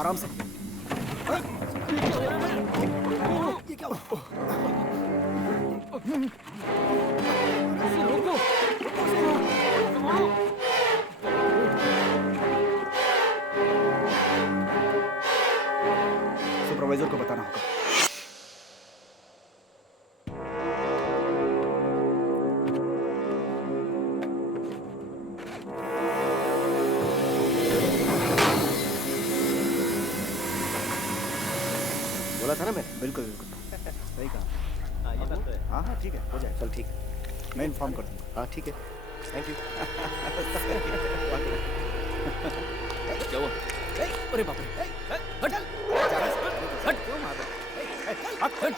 आराम से। ये क्या हुआ? रोको। सुपरवाइजर को बताना होगा। बोला था ना मैंने। बिल्कुल बिल्कुल सही कहा। हाँ ये बात तो है। हाँ हाँ ठीक है, हो जाए। चल ठीक है। मैं इन्फॉर्म कर दूंगा। हाँ ठीक है, थैंक यू। क्या हुआ? अरे बाप रे! हट! हट! क्यों मार रहा है? हट! हट!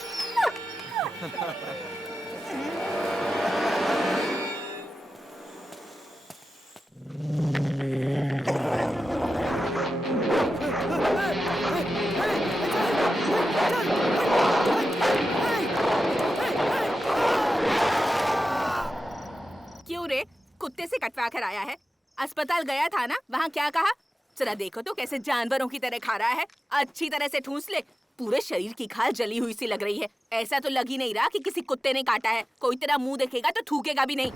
क्यों रे? कुत्ते से कटवा कर आया है। अस्पताल गया था ना, वहाँ क्या कहा? जरा देखो तो कैसे जानवरों की तरह खा रहा है। अच्छी तरह से ठूंस ले। पूरे शरीर की खाल जली हुई सी लग रही है। ऐसा तो लग ही नहीं रहा कि किसी कुत्ते ने काटा है। कोई तेरा मुंह देखेगा तो थूकेगा भी नहीं।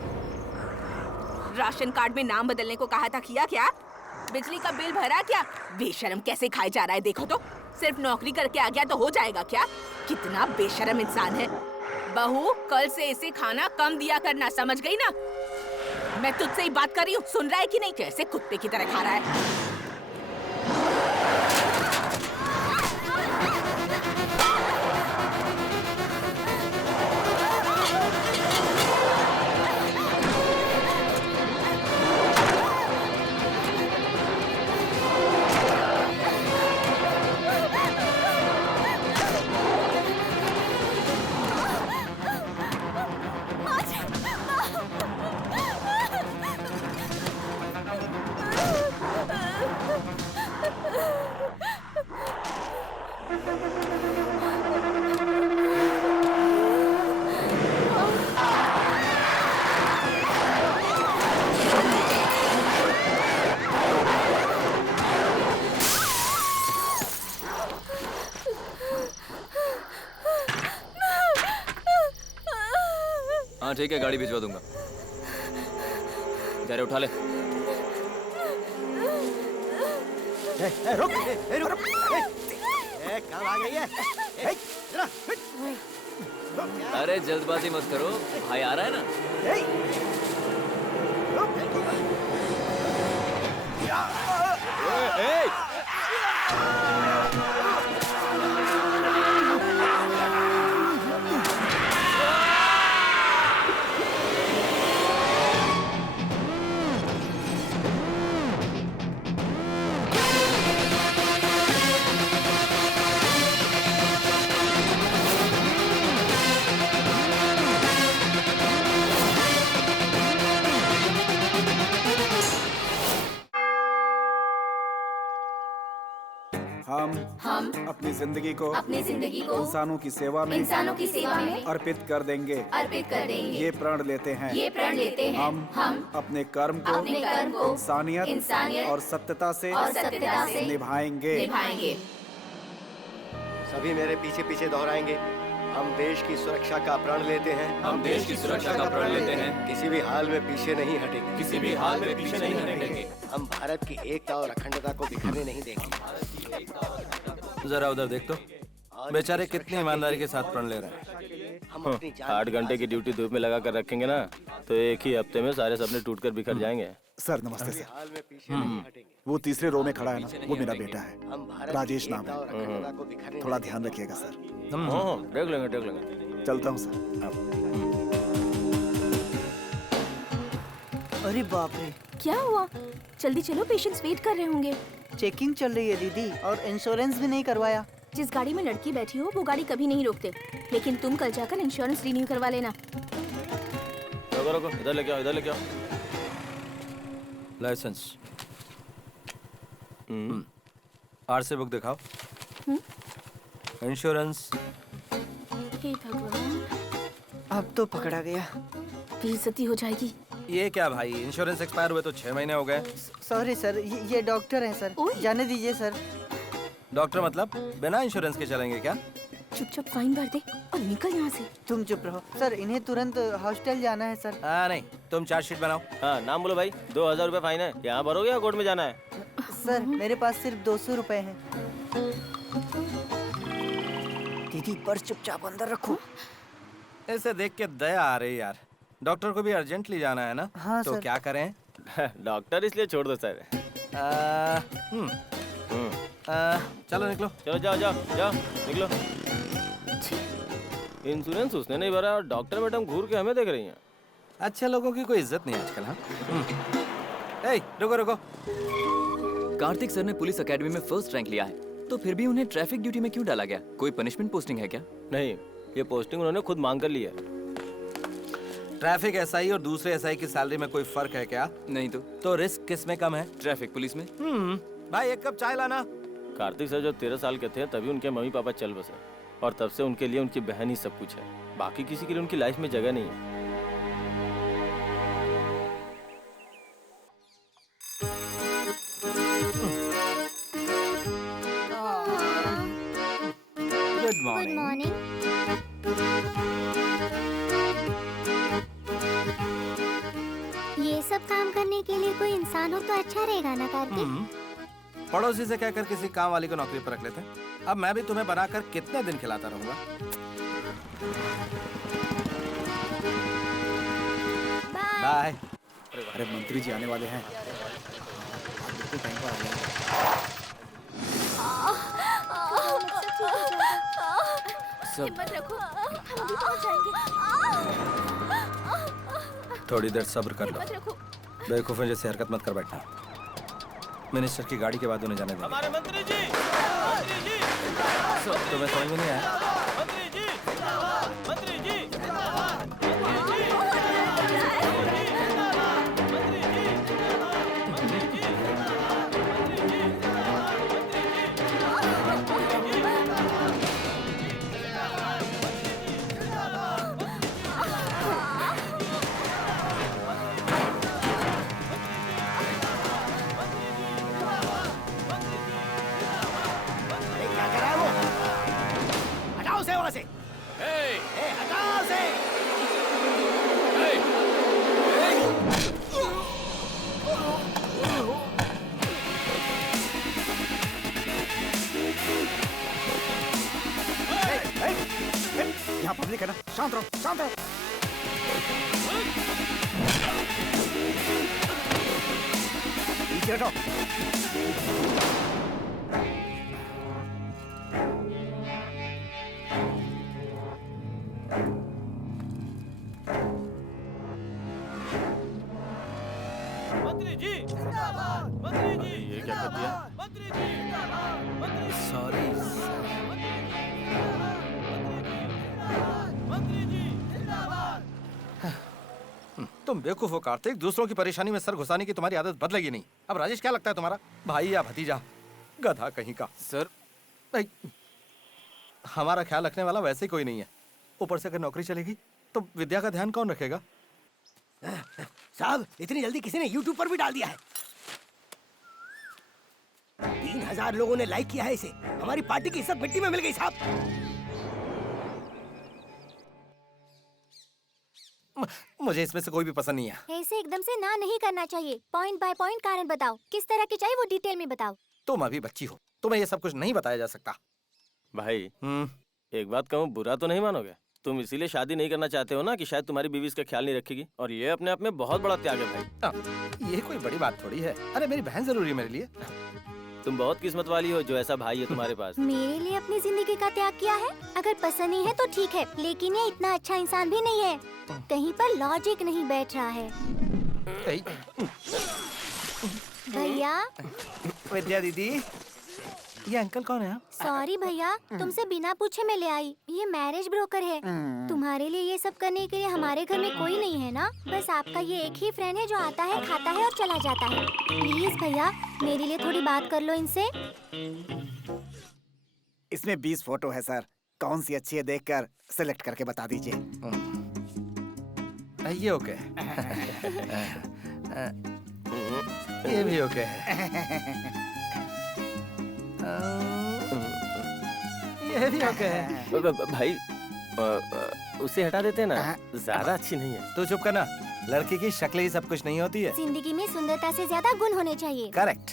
राशन कार्ड में नाम बदलने को कहा था, किया क्या? बिजली का बिल भरा क्या? बेशरम कैसे खाए जा रहा है देखो तो। सिर्फ नौकरी करके आ गया तो हो जाएगा क्या? कितना बेशरम इंसान है। बहू, कल से इसे खाना कम दिया करना, समझ गई ना? मैं तुझसे ही बात कर रही हूँ, सुन रहा है कि नहीं? कैसे कुत्ते की तरह खा रहा है। हाँ ठीक है, गाड़ी भिजवा दूंगा। जा रे, उठा ले। रुक, रुक। कहाँ आ गई है? जरा। अरे जल्दबाजी मत करो, भाई आ रहा है ना। हम अपनी जिंदगी को इंसानों की सेवा में अर्पित कर देंगे। ये प्रण लेते हैं। हम अपने कर्म को इंसानियत और सत्यता से निभाएंगे। सभी मेरे पीछे पीछे दोहराएंगे। हम देश की सुरक्षा का प्रण लेते हैं। हम देश की सुरक्षा का प्रण लेते हैं। किसी भी हाल में पीछे नहीं हटेंगे। किसी भी हाल में पीछे नहीं हटेंगे। हम भारत की एकता और अखंडता को बिखरने नहीं देंगे। जरा उधर देख तो, बेचारे कितनी ईमानदारी के साथ प्रण ले रहे हैं। हम अपनी जान 8 घंटे की ड्यूटी धूप में लगा कर रखेंगे ना, तो एक ही हफ्ते में सारे सपने टूटकर बिखर जाएंगे। सर नमस्ते सर। हाल में पीछे नहीं हटेंगे। वो तीसरे रो में खड़ा है ना, वो मेरा बेटा है। हम भारत राजेश की नाम एकता है। और अखंडता को बिखरने थोड़ा ध्यान रखिएगा सर। देख लेंगे, देख लेंगे। चलता हूँ सर। अरे बाप रे, क्या हुआ? जल्दी चलो, पेशेंट्स वेट कर रहे होंगे। चेकिंग चल रही है दीदी, और इंश्योरेंस भी नहीं करवाया। जिस गाड़ी में लड़की बैठी हो वो गाड़ी कभी नहीं रोकते, लेकिन तुम कल जाकर इंश्योरेंस रिन्यू करवा लेना। रुको रुको, इधर लेके आओ, इधर लेके आओ। लाइसेंस। आरसी बुक दिखाओ। इंश्योरेंस। हे भगवान, अब तो पकड़ा गया। बेइज्जती हो जाएगी। ये क्या भाई, इंश्योरेंस एक्सपायर हुए तो 6 महीने हो गए। सॉरी सर, ये डॉक्टर हैं सर, ओए। जाने दीजिए सर। डॉक्टर मतलब बिना इंश्योरेंस के चलेंगे क्या? चुपचाप फाइन भर दे और निकल यहाँ से। तुम चुप रहो सर, इन्हें तुरंत हॉस्टल जाना है सर। नहीं, तुम चार्जशीट बनाओ। हाँ, नाम बोलो भाई। 2000 रुपए फाइन है। यहाँ भरोगे या कोर्ट में जाना है? सर मेरे पास सिर्फ 200 रुपए हैं। दीदी पर्स चुपचाप अंदर रखो। ऐसे देख के दया आ रही यार। डॉक्टर को भी अर्जेंटली जाना है ना? हाँ, तो सर। क्या करें? डॉक्टर इसलिए छोड़ दो सर। चलो निकलो। चलो जाओ जाओ जाओ निकलो। इंश्योरेंस उसने नहीं भरा और डॉक्टर मैडम घूर के हमें देख रही हैं। अच्छे लोगों की कोई इज्जत नहीं आजकल। हाँ ए, रुको रुको। कार्तिक सर ने पुलिस एकेडमी में फर्स्ट रैंक लिया है, तो फिर भी उन्हें ट्रैफिक ड्यूटी में क्यों डाला गया? कोई पनिशमेंट पोस्टिंग है क्या? नहीं, ये पोस्टिंग उन्होंने खुद मांग कर ली है। ट्रैफिक एसआई और दूसरे एसआई की सैलरी में कोई फर्क है क्या? नहीं तो रिस्क किस में कम है? ट्रैफिक पुलिस में। भाई एक कप चाय लाना। कार्तिक सर जब 13 साल के थे तभी उनके मम्मी पापा चल बसे और तब से उनके लिए उनकी बहन ही सब कुछ है। बाकी किसी के लिए उनकी लाइफ में जगह नहीं है। Good morning. मॉर्निंग। ये सब काम करने के लिए कोई इंसान हो तो अच्छा रहेगा ना कार्तिक? पड़ोसी से कहकर किसी काम वाली को नौकरी पर रख लेते। अब मैं भी तुम्हें बनाकर कितने दिन खिलाता रहूंगा? बाय। अरे मंत्री जी आने वाले हैं। बिल्कुल टाइम पर आ गए। हिम्मत रखो, हम अभी पहुंच जाएंगे। थोड़ी देर सब्र कर लो। हिम्मत रखो। बेवकूफों जैसे हरकत मत कर बैठना। मिनिस्टर की गाड़ी के बाद उन्हें जाने देंगे। हमारे मंत्री जी, तुम्हें समझ में नहीं आया? मंत्री जी, मंत्री जी, क्या कर रहा है वो? हटाओ उसे वहाँ से। हटाओ उसे। यहाँ पब्लिक है ना, शांत रहो, शांत रहो। पीछे हटो। मंत्री जी, मंत्री जी, ये क्या कर दिया? मंत्री जी, सॉरी। मंत्री जी, तुम बेवकूफ हो कार्तिक। दूसरों की परेशानी में सर घुसाने की तुम्हारी आदत बदलेगी नहीं। अब राजेश क्या लगता है तुम्हारा? भाई या भतीजा? गधा कहीं का। सर नहीं, हमारा ख्याल रखने वाला वैसे ही कोई नहीं है। ऊपर से अगर नौकरी चलेगी तो विद्या का ध्यान कौन रखेगा? साहब, इतनी जल्दी किसी ने YouTube पर भी डाल दिया है। 3000 लोगों ने लाइक किया है इसे। हमारी पार्टी की इज्जत मिट्टी में मिल गई साहब। मुझे इसमें से कोई भी पसंद नहीं है। ऐसे एकदम से ना नहीं करना चाहिए। पॉइंट बाय पॉइंट कारण बताओ, किस तरह की चाहिए वो डिटेल में बताओ। तुम अभी बच्ची हो, तुम्हें ये सब कुछ नहीं बताया जा सकता। भाई एक बात कहूँ, बुरा तो नहीं मानोगे? तुम इसीलिए शादी नहीं करना चाहते हो ना कि शायद तुम्हारी बीवी इसका ख्याल नहीं रखेगी, और ये अपने आप में बहुत बड़ा त्याग है भाई। ये कोई बड़ी बात थोड़ी है। अरे मेरी बहन जरूरी है मेरे लिए। तुम बहुत किस्मत वाली हो जो ऐसा भाई है तुम्हारे पास। मेरे लिए अपनी जिंदगी का त्याग किया है। अगर पसंद नहीं है तो ठीक है, लेकिन ये इतना अच्छा इंसान भी नहीं है। कहीं पर लॉजिक नहीं बैठ रहा है। भैया। विद्या दीदी, ये अंकल कौन है? सॉरी भैया, तुमसे बिना पूछे मैं ले आई। ये मैरिज ब्रोकर है। तुम्हारे लिए ये सब करने के लिए हमारे घर में कोई नहीं है ना। बस आपका ये एक ही फ्रेंड है जो आता है, खाता है और चला जाता है। प्लीज भैया, मेरे लिए थोड़ी बात कर लो इनसे। इसमें 20 फोटो है सर। कौन सी अच्छी है देखकर सिलेक्ट करके बता दीजिए। ये ओके। ये भी ओके है। ये भी ओके है। भाई उसे हटा देते हैं ना, ज्यादा अच्छी नहीं है। तू चुप करना, लड़की की शक्ल ही सब कुछ नहीं होती है। जिंदगी में सुंदरता से ज्यादा गुण होने चाहिए। करेक्ट।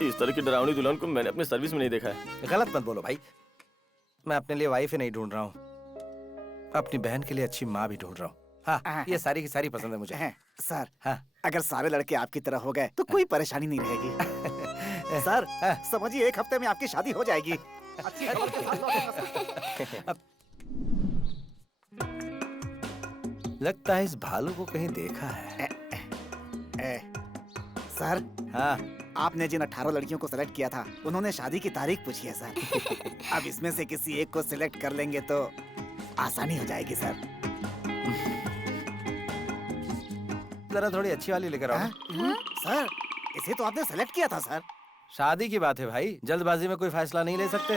इस तरह की डरावनी दुल्हन को मैंने अपनी सर्विस में नहीं देखा है। गलत मत बोलो भाई, मैं अपने लिए वाइफ ही नहीं ढूंढ रहा हूँ, अपनी बहन के लिए अच्छी माँ भी ढूंढ रहा हूँ। हाँ, ये सारी की सारी पसंद है मुझे। सर, हाँ। अगर सारे लड़के आपकी तरह हो गए तो कोई परेशानी नहीं रहेगी। सर, समझिए 1 हफ्ते में आपकी शादी हो जाएगी। अच्छी खबर के साथ लौटेंगे। लगता है इस भालू को कहीं देखा है। सर, हाँ, आपने जिन 18 लड़कियों को सिलेक्ट किया था, उन्होंने शादी की तारीख पूछी है सर। अब इसमें से किसी एक को सिलेक्ट कर लेंगे तो आसानी हो जाएगी सर। जरा थोड़ी अच्छी वाली लेकर आओ। सर, इसे तो आपने सेलेक्ट किया था सर। शादी की बात है भाई, जल्दबाजी में कोई फैसला नहीं ले सकते।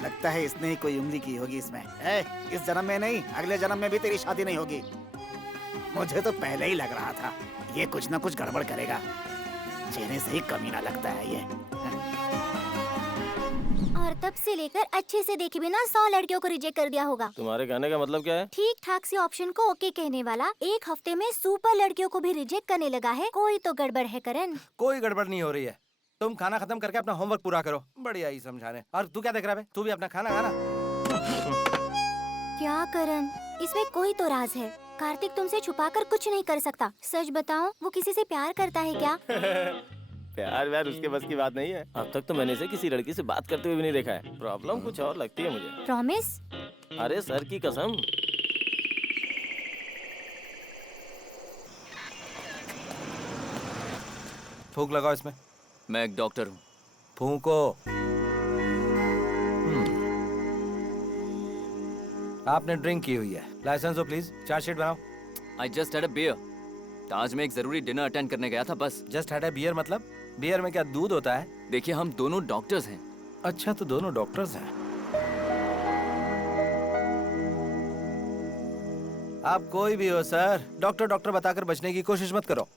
लगता है इसने ही कोई उंगली की होगी इसमें। इस जन्म में नहीं, अगले जन्म में भी तेरी शादी नहीं होगी। मुझे तो पहले ही लग रहा था ये कुछ ना कुछ गड़बड़ करेगा। चेहरे से ही कमीना लगता है ये। और तब से लेकर अच्छे से देखे बिना 100 लड़कियों को रिजेक्ट कर दिया होगा। तुम्हारे कहने का मतलब क्या है? ठीक ठाक से ऑप्शन को ओके कहने वाला 1 हफ्ते में सुपर लड़कियों को भी रिजेक्ट करने लगा है। कोई तो गड़बड़ है करण। कोई गड़बड़ नहीं हो रही है। तुम खाना खत्म करके अपना होमवर्क पूरा करो। बढ़िया ही समझाने। और तू क्या देख रहा है? तू भी अपना खाना खाना। क्या करण, इसमें कोई तो राज है। कार्तिक तुमसे छुपाकर कुछ नहीं कर सकता। सच बताओ, वो किसी से प्यार करता है क्या? प्यार व्यार उसके बस की बात नहीं है। अब तक तो मैंने इसे किसी लड़की से बात करते हुए भी नहीं देखा है। प्रॉब्लम कुछ और लगती है मुझे। प्रॉमिस? अरे सर की कसम। फूंक लगाओ इसमें। मैं एक डॉक्टर हूँ। फूंको। आपने ड्रिंक की हुई है। लाइसेंस हो प्लीज। चार्जशीट बनाओ। I just had a beer. Taj में एक जरूरी डिनर अटेंड करने गया था बस। जस्ट हैड अ बियर मतलब? बियर में क्या दूध होता है? देखिए, हम दोनों डॉक्टर्स हैं। अच्छा, तो दोनों डॉक्टर्स हैं। आप कोई भी हो सर, डॉक्टर डॉक्टर बताकर बचने की कोशिश मत करो।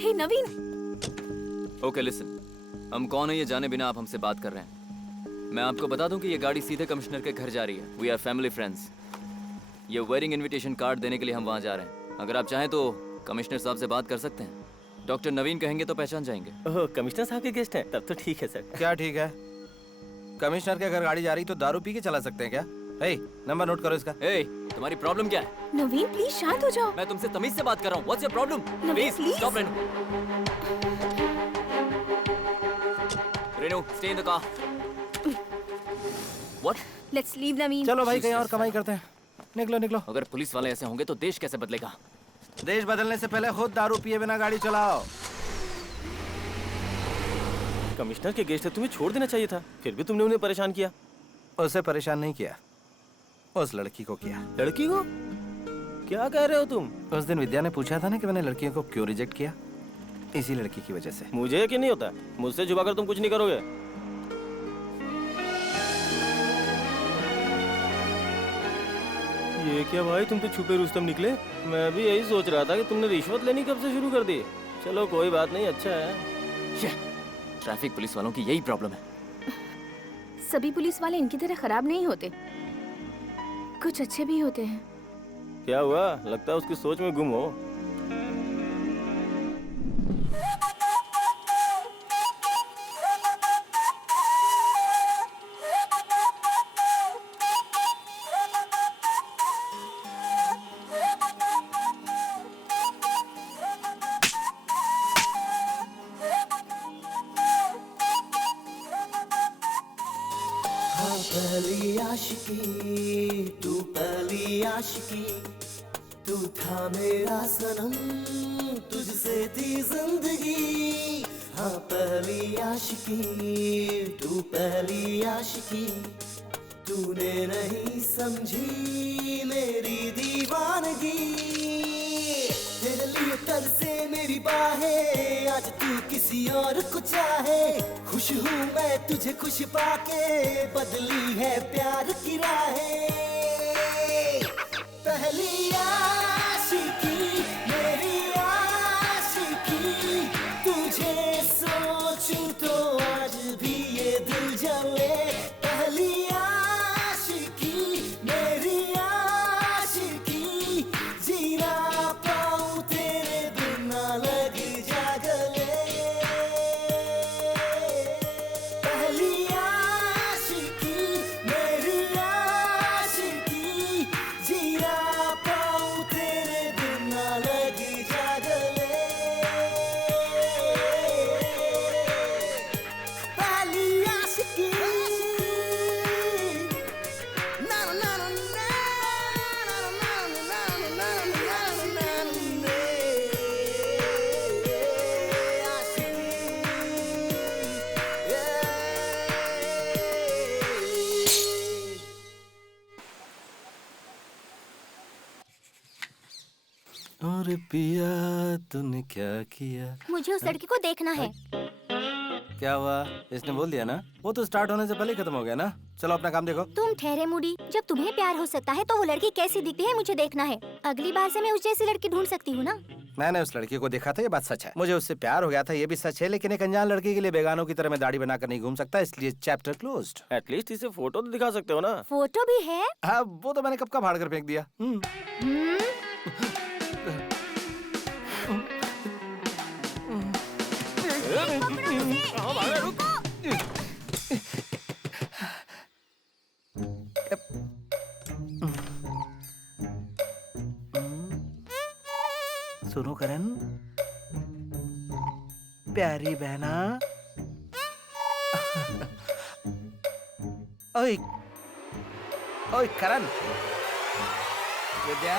हे नवीन, ओके लिसन, हम कौन है ये जाने बिना आप हमसे बात कर रहे हैं। मैं आपको बता दूं कि ये गाड़ी सीधे कमिश्नर के घर जा रही है। We are family friends. ये वेडिंग इनविटेशन कार्ड देने के लिए हम वहाँ जा रहे हैं। अगर आप चाहें तो कमिश्नर साहब से बात कर सकते हैं। डॉक्टर नवीन कहेंगे तो पहचान जाएंगे। ओह, कमिश्नर साहब के गेस्ट हैं? तब तो ठीक है सर। क्या ठीक है? कमिश्नर के घर गाड़ी जा रही तो दारू पी के चला सकते हैं क्या? हे, नंबर नोट करो इसका। हे, तुम्हारी प्रॉब्लम क्या है? नवीन प्लीज शांत हो जाओ। मैं तुमसे तमीज से बात कर रहा हूँ। What's your problem? Please stop Renu, stay in the car. What? Let's leave Naveen. चलो भाई, कहीं और कमाई करते हैं। निकलो निकलो। अगर पुलिस वाले ऐसे होंगे तो देश कैसे बदलेगा? देश बदलने से पहले खुद दारू पिए बिना गाड़ी चलाओ। कमिश्नर के गेस्ट है, तुम्हें छोड़ देना चाहिए था। फिर भी तुमने उन्हें परेशान किया। उसे परेशान नहीं किया, उस लड़की को किया। लड़की को? क्या कह रहे हो तुम? उस दिन विद्या ने पूछा था ना कि मैंने लड़कियों को क्यों रिजेक्ट किया। इसी लड़की की वजह से। मुझे यकीन नहीं होता। मुझसे छुपाकर तुम कुछ नहीं करोगे। ये क्या भाई, तुम तो छुपे रुस्तम निकले। मैं भी यही सोच रहा था कि तुमने रिश्वत लेनी कब से शुरू कर दी। चलो कोई बात नहीं, अच्छा है। ट्रैफिक पुलिस वालों की यही प्रॉब्लम है। सभी पुलिस वाले इनकी तरह खराब नहीं होते, कुछ अच्छे भी होते हैं। क्या हुआ? लगता है उसकी सोच में गुम हो। पहली आशिकी, तू पहली आशिकी, तू था मेरा सनम, तुझसे थी जिंदगी। हाँ पहली आशिकी, तू पहली आशिकी, तूने नहीं समझी मेरी दीवानगी। तेरे लिए तरसे मेरी बाहें, आज तू किसी और को चाहे। खुश हूँ मैं तुझे खुश पाके, बदली है प्यार की राहें। पहली आशिकी, मेरी आशिकी, तुझे और पिया तूने क्या किया? मुझे उस लड़की को देखना है। क्या हुआ? इसने बोल दिया ना? वो तो स्टार्ट होने से पहले ही खत्म हो गया ना। चलो अपना काम देखो। तुम ठहरे मूडी, जब तुम्हें प्यार हो सकता है तो वो लड़की कैसी दिखती है मुझे देखना है। अगली बार से मैं उस जैसी लड़की ढूंढ सकती हूँ ना। मैंने उस लड़की को देखा था, ये बात सच है। मुझे उससे प्यार हो गया था, ये भी सच है। लेकिन एक अनजान लड़की के लिए बेगानों की तरह मैं दाढ़ी बनाकर नहीं घूम सकता, इसलिए चैप्टर क्लोज्ड। एटलीस्ट इसे फोटो तो दिखा सकते हो ना। फोटो भी है? हाँ, वो तो मैंने कब का फाड़ कर फेंक दिया। सुनो करण, प्यारी बहना। ओए ओए करण, विद्या।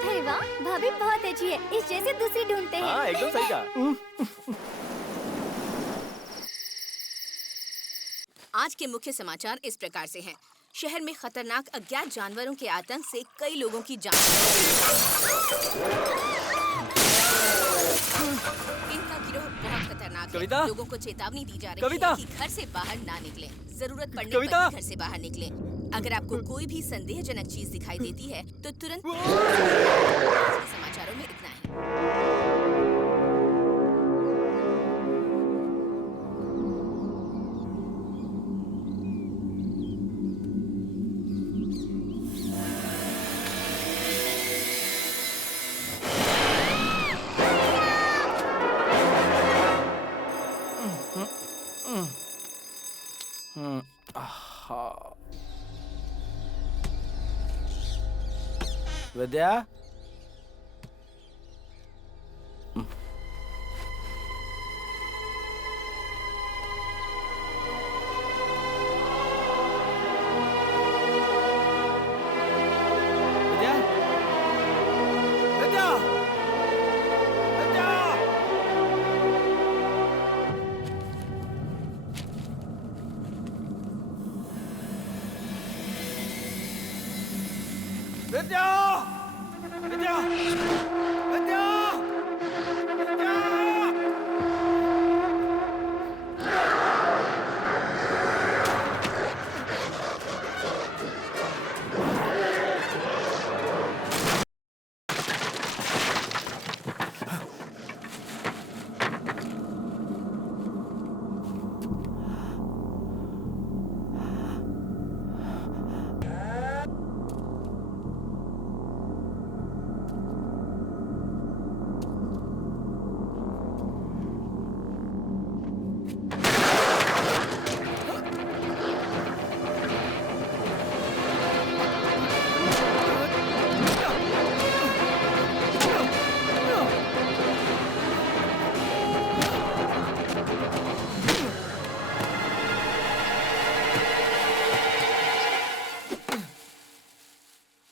अरे वाह, भाभी बहुत अच्छी है। इस जैसे दूसरी ढूंढते हैं। हाँ, एकदम सही कहा। आज के मुख्य समाचार इस प्रकार से हैं। शहर में खतरनाक अज्ञात जानवरों के आतंक से कई लोगों की जान। इनका गिरोह बहुत खतरनाक है। लोगों को चेतावनी दी जा रही है कि घर से बाहर ना निकलें। जरूरत पड़ने पर ही घर से बाहर निकलें। अगर आपको कोई भी संदेहजनक चीज दिखाई देती है तो तुरंत। आज के समाचारों में इतना ही। विद्या, विद्या, विद्या, विद्या,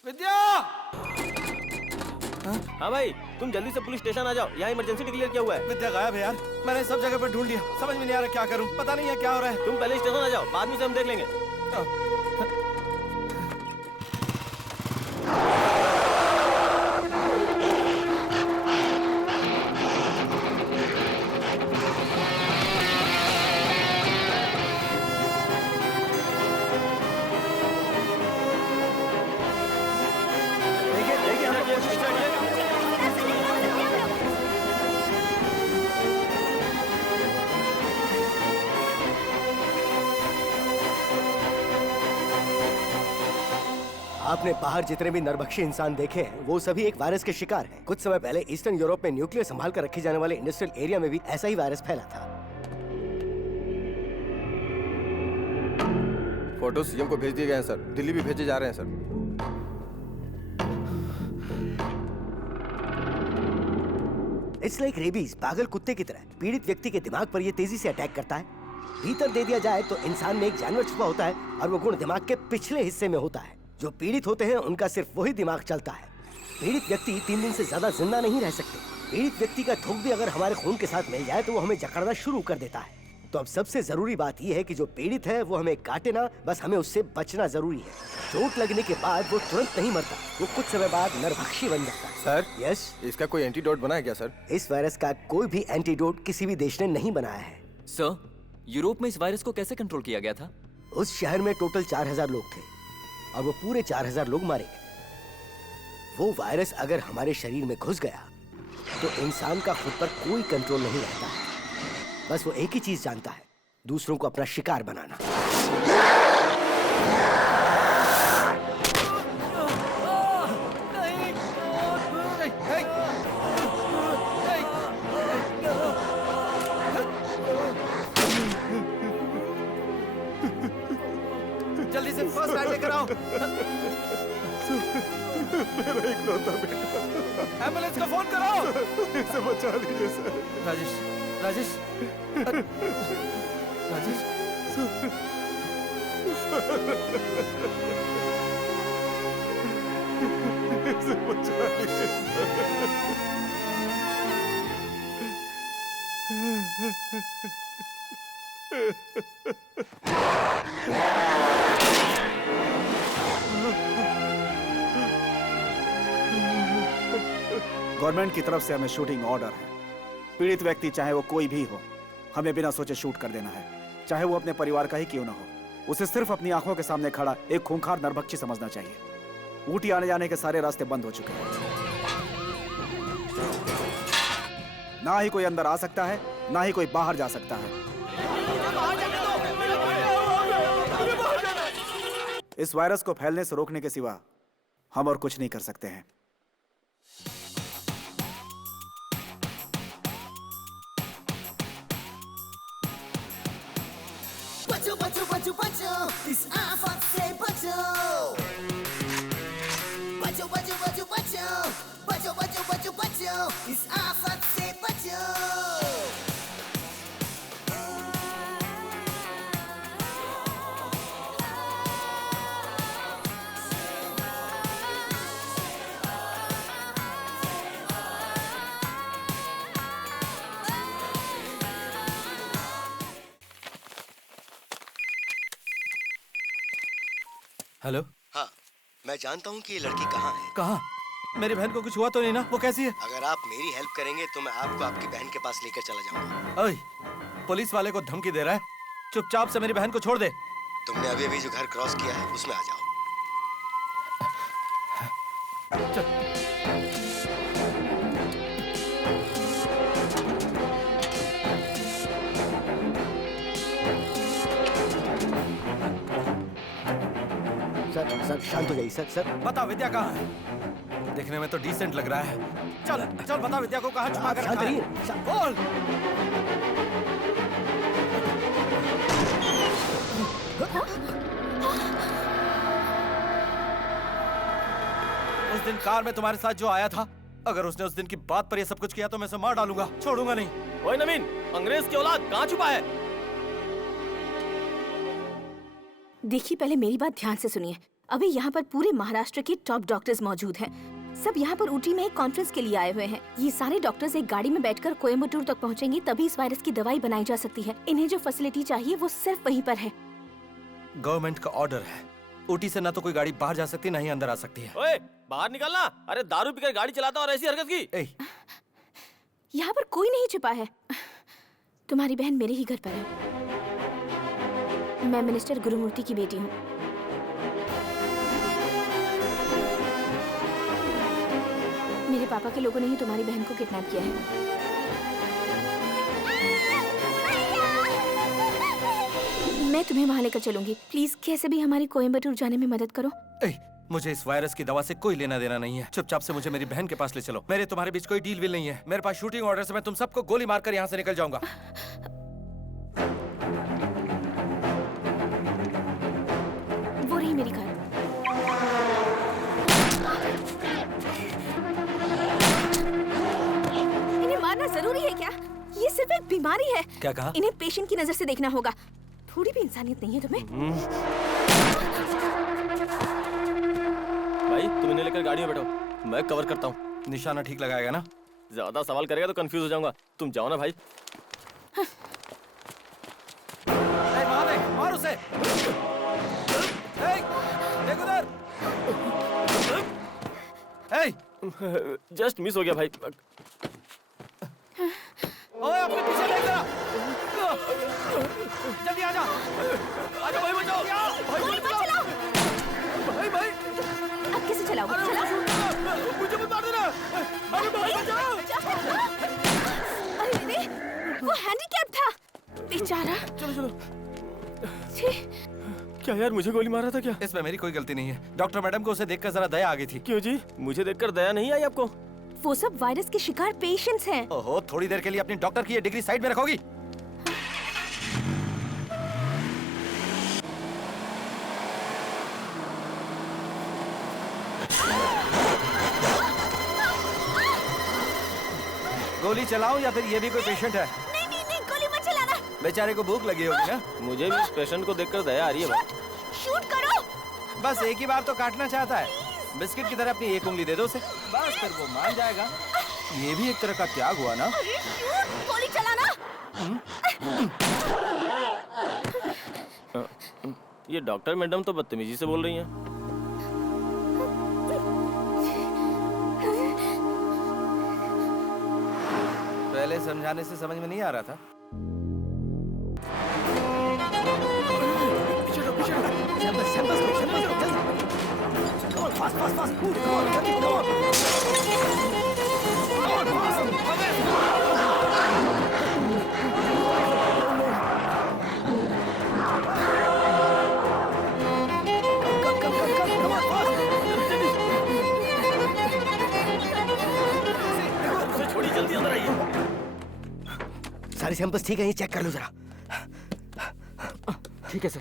विद्या। हाँ भाई, तुम जल्दी से पुलिस स्टेशन आ जाओ। यहाँ इमरजेंसी डिक्लेयर किया हुआ है। विद्या गायब है यार। मैंने सब जगह पर ढूंढ लिया, समझ में नहीं आ रहा क्या करूं। पता नहीं है क्या हो रहा है। तुम पहले स्टेशन आ जाओ, बाद में से हम देख लेंगे। आपने बाहर जितने भी नरभक्षी इंसान देखे हैं वो सभी एक वायरस के शिकार हैं। कुछ समय पहले ईस्टर्न यूरोप में न्यूक्लियर संभाल कर रखे जाने वाले इंडस्ट्रियल एरिया में भी ऐसा ही वायरस फैला था। फोटो सीएम को भेज दिए गए हैं सर। दिल्ली भी भेजे जा रहे हैं सर। इट्स लाइक रेबीज, पागल कुत्ते की तरह पीड़ित व्यक्ति के दिमाग पर ये तेजी से अटैक करता है। भीतर दे दिया जाए तो इंसान में एक जानवर छुपा होता है और वो गुण दिमाग के पिछले हिस्से में होता है। जो पीड़ित होते हैं उनका सिर्फ वही दिमाग चलता है। पीड़ित व्यक्ति 3 दिन से ज्यादा जिंदा नहीं रह सकते। पीड़ित व्यक्ति का थूक भी अगर हमारे खून के साथ मिल जाए तो वो हमें जकड़ना शुरू कर देता है। तो अब सबसे जरूरी बात यह है कि जो पीड़ित है वो हमें काटे ना, बस हमें उससे बचना जरूरी है। चोट लगने के बाद वो तुरंत नहीं मरता, वो कुछ समय बाद नरभक्षी बन जाता है। सर, यस, इसका कोई एंटीडोट बना है क्या सर? इस वायरस का कोई भी एंटीडोट किसी भी देश ने नहीं बनाया है। सर, यूरोप में इस वायरस को कैसे कंट्रोल किया गया था? उस शहर में टोटल 4000 लोग थे और वो पूरे 4000 लोग मारे गए। वो वायरस अगर हमारे शरीर में घुस गया तो इंसान का खुद पर कोई कंट्रोल नहीं रहता है। बस वो एक ही चीज जानता है, दूसरों को अपना शिकार बनाना। जल्दी से फर्स्ट एड लेकर आओ। मेरा इकलौता बेटा, एम्बुलेंस का फोन कराओ। इसे बचा लीजिए सर। राजेश, राजेश, राजेश, इसे बचा लीजिए सर। गवर्नमेंट की तरफ से हमें शूटिंग ऑर्डर है। पीड़ित व्यक्ति चाहे वो कोई भी हो, हमें बिना सोचे शूट कर देना है, चाहे वो अपने परिवार का ही क्यों ना हो। उसे सिर्फ अपनी आंखों के सामने खड़ा एक खूंखार नरभक्षी समझना चाहिए। ऊटी आने जाने के सारे रास्ते बंद हो चुके हैं, ना ही कोई अंदर आ सकता है, ना ही कोई बाहर जा सकता है। इस वायरस को फैलने से रोकने के सिवा हम और कुछ नहीं कर सकते हैं। बचो बचो बचो बचो, इस आफत से बचो। बचो बचो बचो बचो, बचो बचो बचो बचो, इस आफत से बचो। हेलो। हाँ, मैं जानता हूँ कि ये लड़की कहाँ है। कहाँ? मेरी बहन को कुछ हुआ तो नहीं ना? वो कैसी है? अगर आप मेरी हेल्प करेंगे तो मैं आपको आपकी बहन के पास लेकर चला जाऊंगा। ओए, पुलिस वाले को धमकी दे रहा है? चुपचाप से मेरी बहन को छोड़ दे। तुमने अभी अभी जो घर क्रॉस किया है उसमें आ जाओ। चल। सर, सर शांत हो जाइए। सर, सर बता विद्या कहाँ है? देखने में तो डिसेंट लग रहा है। चल चल बता विद्या को कहाँ छुपा कर शांत रखा है? रहिए। बोल। उस दिन कार में तुम्हारे साथ जो आया था, अगर उसने उस दिन की बात पर ये सब कुछ किया तो मैं उसे मार डालूंगा, छोड़ूंगा नहीं। ओए नवीन, अंग्रेज की औलाद कहाँ छुपा है? देखिए, पहले मेरी बात ध्यान से सुनिए। अभी यहाँ पर पूरे महाराष्ट्र के टॉप डॉक्टर्स मौजूद हैं। सब यहाँ पर ऊटी में एक कॉन्फ्रेंस के लिए आए हुए हैं। ये सारे डॉक्टर्स एक गाड़ी में बैठकर कोयम्बटूर तक पहुँचेंगे, तभी इस वायरस की दवाई बनाई जा सकती है। इन्हें जो फैसिलिटी चाहिए वो सिर्फ वहीं पर है। गवर्नमेंट का ऑर्डर है, ऊटी से ना तो कोई गाड़ी बाहर जा सकती, ना ही अंदर आ सकती है। ओए, बाहर निकलना। अरे दारू पीकर गाड़ी चलाता और ऐसी हरकत की। यहाँ पर कोई नहीं छिपा है। तुम्हारी बहन मेरे ही घर पर है। मैं मिनिस्टर गुरुमूर्ति की बेटी हूँ। मेरे पापा के लोगों ने ही तुम्हारी बहन को किडनैप किया है। मैं तुम्हें वहाँ लेकर चलूंगी। प्लीज कैसे भी हमारी कोयम्बटूर जाने में मदद करो। मुझे इस वायरस की दवा से कोई लेना देना नहीं है। चुपचाप से मुझे मेरी बहन के पास ले चलो। मेरे तुम्हारे बीच कोई डील विल नहीं है। मेरे पास शूटिंग ऑर्डर से मैं तुम सबको गोली मारकर यहाँ से निकल जाऊंगा। वो रही मेरी कार। इन्हें मारना जरूरी है क्या? ये सिर्फ एक बीमारी है। क्या कहा? इन्हें पेशेंट की नजर से देखना होगा। थोड़ी भी इंसानियत नहीं है तुम्हें? भाई तुम इन्हें लेकर गाड़ी में बैठो, मैं कवर करता हूँ। निशाना ठीक लगाएगा ना? ज्यादा सवाल करेगा तो कंफ्यूज हो जाऊंगा। तुम जाओ ना भाई। मार उसे। देख उधर। जस्ट मिस हो गया भाई। ओए अपने पीछे देख जरा। जल्दी आजा। आजा भाई बचाओ। गोली मत चलाओ। भाई। अब कैसे चलाओ? मुझे मत मार देना। अरे भाई बचाओ। अरे रे, वो हैंडीकैप था बेचारा। चलो। छी, क्या यार, मुझे गोली मारा था क्या? इसमें मेरी कोई गलती नहीं है। डॉक्टर मैडम को उसे देखकर जरा दया आ गई थी। क्यों जी, मुझे देखकर दया नहीं आई आपको? वो सब वायरस के शिकार पेशेंट्स हैं। ओहो, थोड़ी देर के लिए अपनी डॉक्टर की ये डिग्री साइड में रखोगी? गोली चलाऊं या फिर ये भी कोई पेशेंट है? नहीं, गोली मत चलाना। बेचारे को भूख लगी होगी ना? मुझे भी इस पेशेंट को देखकर दया आ रही है भाई। शूट करो। बस एक ही बार तो काटना चाहता है। बिस्किट की तरह अपनी एक उंगली दे दो उसे, बस फिर वो मान जाएगा। ये भी एक तरह का त्याग हुआ ना? अरे शूट, गोली चलाना। ये डॉक्टर मैडम तो बदतमीजी से बोल रही हैं। पहले समझाने से समझ में नहीं आ रहा था। छोड़ी, जल्दी अंदर आइए। सारी सैंपल्स ठीक है, ये चेक कर लो जरा। ठीक है सर।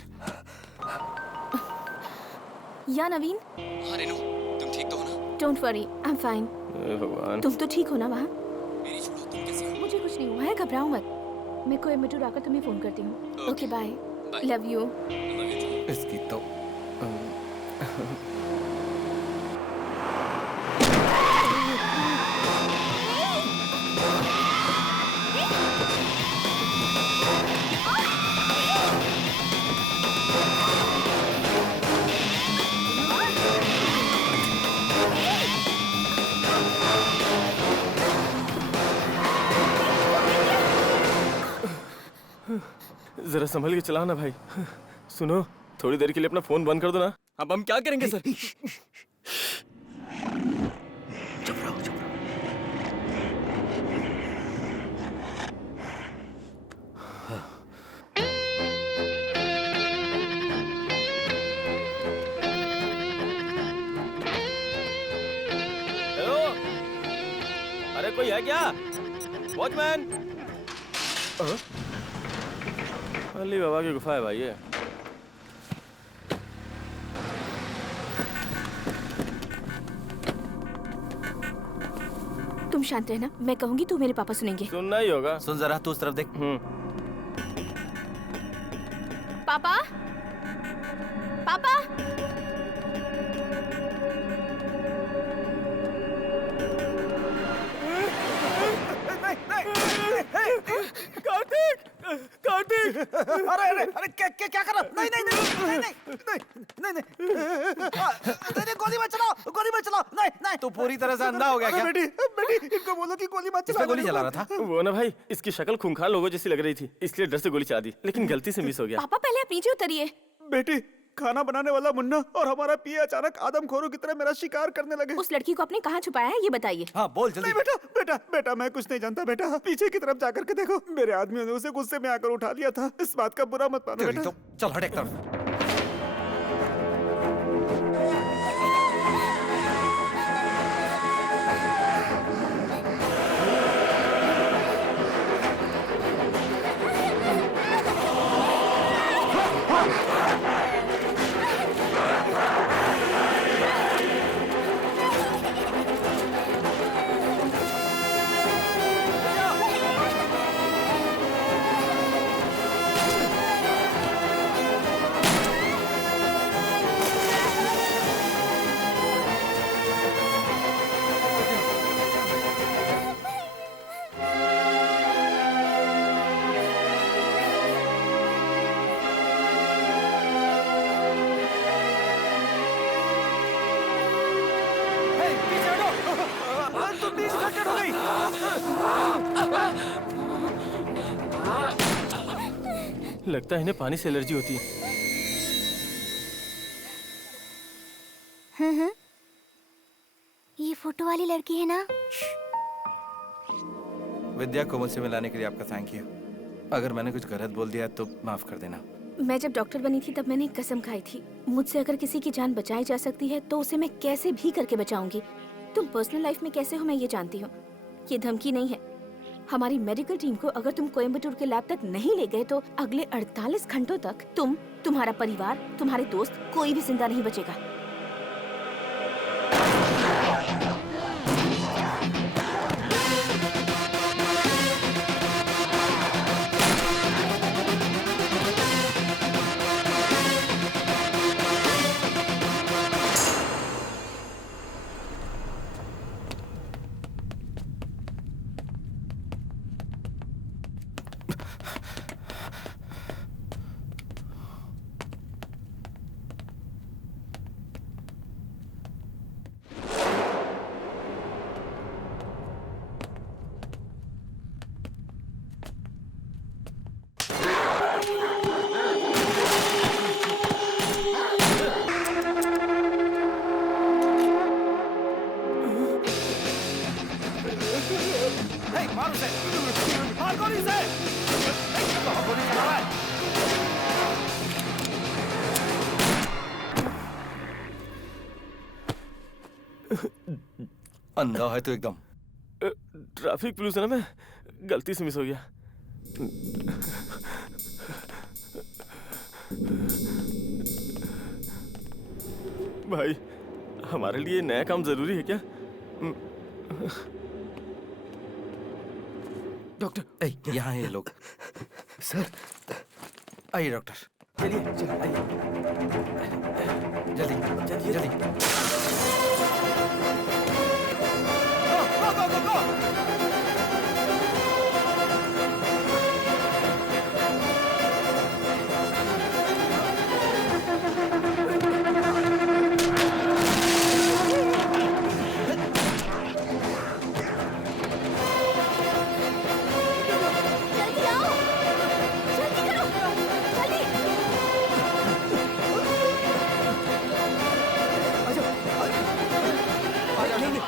या नवीन, हाँ रेनू, तुम ठीक तो हो ना? Don't worry, I am fine. भगवान, तुम तो ठीक हो ना वहाँ? मेरी छोड़ो, तुम कैसे हो? मुझे कुछ नहीं हुआ है, घबराओ मत। मैं कोयम्बटूर आकर तुम्हें फोन करती हूँ। Okay bye. Love you. इसकी तो जरा संभल के चलाना भाई। सुनो, थोड़ी देर के लिए अपना फोन बंद कर दो ना। अब हम क्या करेंगे सर? चुप रहो। हेलो, अरे कोई है क्या? वॉचमैन। अली बाबा की गुफा है भाई ये। तुम शांत रहना, मैं कहूंगी तो मेरे पापा सुनेंगे। सुनना ही होगा। सुन जरा, तू उस तरफ देख। पापा, पापा। कार्तिक! अरे क्या कर रहा? नहीं, गोली मत चलाओ। नहीं। तू पूरी तरह से अंधा हो गया क्या? बेटी, इनको बोलो कि गोली मत इसमें गोली चला रहा था। वो ना भाई, इसकी शक्ल खूंखार लोगों जैसी लग रही थी, इसलिए डर से गोली चला दी, लेकिन गलती से मिस हो गया। पापा पहले आप नीचे उतरिए। बेटी, खाना बनाने वाला मुन्ना और हमारा पिया अचानक आदमखोरों की तरह मेरा शिकार करने लगे। उस लड़की को आपने कहाँ छुपाया है, ये बताइए। हाँ बोल जल्दी। नहीं बेटा, मैं कुछ नहीं जानता बेटा। पीछे की तरफ जाकर के देखो, मेरे आदमियों ने उसे गुस्से में आकर उठा लिया था। इस बात का बुरा मत मानो बेटा। तो चल हट एक तरफ। लगता है इन्हें पानी से एलर्जी होती है। हाँ। ये फोटो वाली लड़की है ना? विद्या को मुझसे मिलाने के लिए आपका थैंक यू। अगर मैंने कुछ गलत बोल दिया तो माफ कर देना। मैं जब डॉक्टर बनी थी तब मैंने एक कसम खाई थी, मुझसे अगर किसी की जान बचाई जा सकती है तो उसे मैं कैसे भी करके बचाऊंगी। तुम पर्सनल लाइफ में कैसे हो मैं ये जानती हूँ। ये धमकी नहीं है। हमारी मेडिकल टीम को अगर तुम कोयम्बटूर के लैब तक नहीं ले गए तो अगले 48 घंटों तक तुम, तुम्हारा परिवार, तुम्हारे दोस्त, कोई भी जिंदा नहीं बचेगा। अंधा है तो एकदम। ट्रैफिक पुलिस है ना, मैं गलती से मिस हो गया। भाई हमारे लिए नया काम जरूरी है क्या? डॉक्टर यहाँ है ये लोग। सर आइए डॉक्टर, चलिए आइए, जल्दी जल्दी।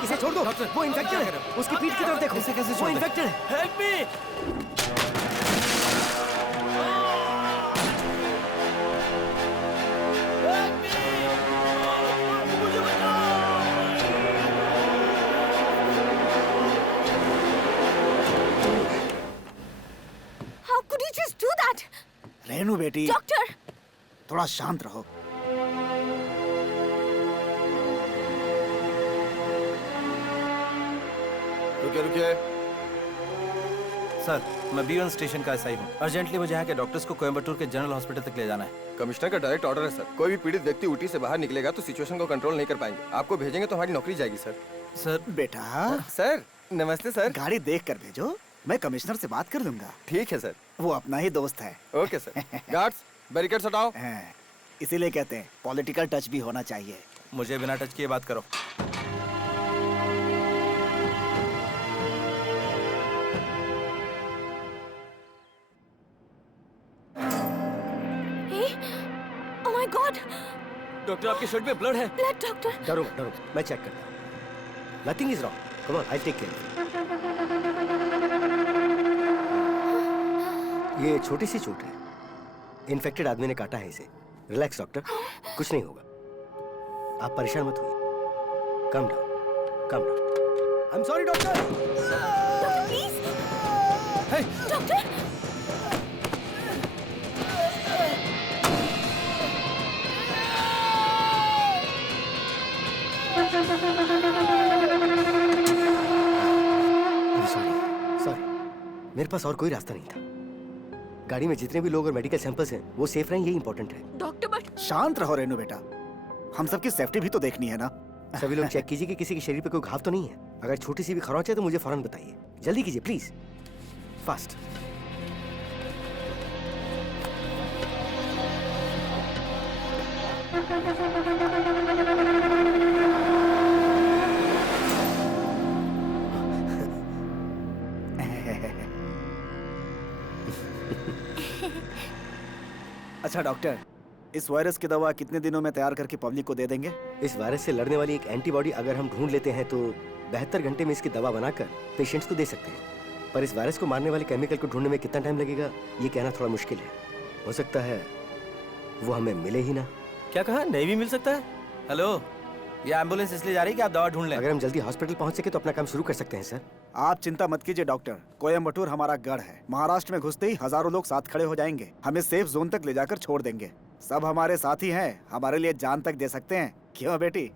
इसे छोड़ दो, वो इन्फेक्टेड है। उसकी पीठ की तरफ देखो, इसे कैसे वो छोड़ दें? इन्फेक्टेड है। Help me! How could you just do that? Renu बेटी, डॉक्टर! थोड़ा शांत रहो। रुकिए रुकिए। सर मैं B1 स्टेशन का एसआई हूँ। अर्जेंटली मुझे यहाँ के डॉक्टर्स को कोयम्बटूर के जनरल हॉस्पिटल तक ले जाना है। कमिश्नर का डायरेक्ट ऑर्डर है सर। कोई भी पीड़ित व्यक्ति ऊटी से बाहर निकलेगा तो सिचुएशन को कंट्रोल नहीं कर पाएंगे। आपको भेजेंगे तो हमारी नौकरी जाएगी सर। सर बेटा, सर नमस्ते सर। गाड़ी देख कर भेजो, मैं कमिश्नर से बात कर लूंगा। ठीक है सर। वो अपना ही दोस्त है। Okay sir. गार्ड्स बैरिकेड्स हटाओ। इसीलिए कहते हैं पॉलिटिकल टच भी होना चाहिए। मुझे बिना टच किए बात करो। Oh my God! डॉक्टर आपके शर्ट पे ब्लड है। Blood doctor. डरो मैं चेक करता हूँ। Nothing is wrong, come on I take care. ये छोटी सी चोट है, इन्फेक्टेड आदमी ने काटा है इसे। रिलैक्स डॉक्टर, कुछ नहीं होगा, आप परेशान मत होइए। Come down. I am sorry doctor. Doctor please. Doctor. Sorry, मेरे पास और कोई रास्ता नहीं था। गाड़ी में जितने भी लोग और मेडिकल सैंपल्स हैं वो सेफ रहें, ये इंपॉर्टेंट है। डॉक्टर बट शांत रहो रेनू बेटा, हम सबकी सेफ्टी भी तो देखनी है ना। सभी लोग चेक कीजिए कि किसी के शरीर पे कोई घाव तो नहीं है। अगर छोटी सी भी खरोंच है तो मुझे फौरन बताइए। जल्दी कीजिए प्लीज, फास्ट। अच्छा डॉक्टर, इस वायरस की दवा कितने दिनों में तैयार करके पब्लिक को दे देंगे? इस वायरस से लड़ने वाली एक एंटीबॉडी अगर हम ढूंढ लेते हैं तो 72 घंटे में इसकी दवा बनाकर पेशेंट्स को दे सकते हैं। पर इस वायरस को मारने वाले केमिकल को ढूंढने में कितना टाइम लगेगा ये कहना थोड़ा मुश्किल है। हो सकता है वो हमें मिले ही ना। क्या कहा, नहीं भी मिल सकता है? हेलो, ये एम्बुलेंस इसलिए जा रही है कि आप दवा ढूंढ लें। अगर हम जल्दी हॉस्पिटल पहुंच सके तो अपना काम शुरू कर सकते हैं सर। आप चिंता मत कीजिए डॉक्टर, कोयम्बटूर हमारा गढ़ है। महाराष्ट्र में घुसते ही हजारों लोग साथ खड़े हो जाएंगे, हमें सेफ जोन तक ले जाकर छोड़ देंगे। सब हमारे साथी हैं, हमारे लिए जान तक दे सकते हैं। क्यों बेटी?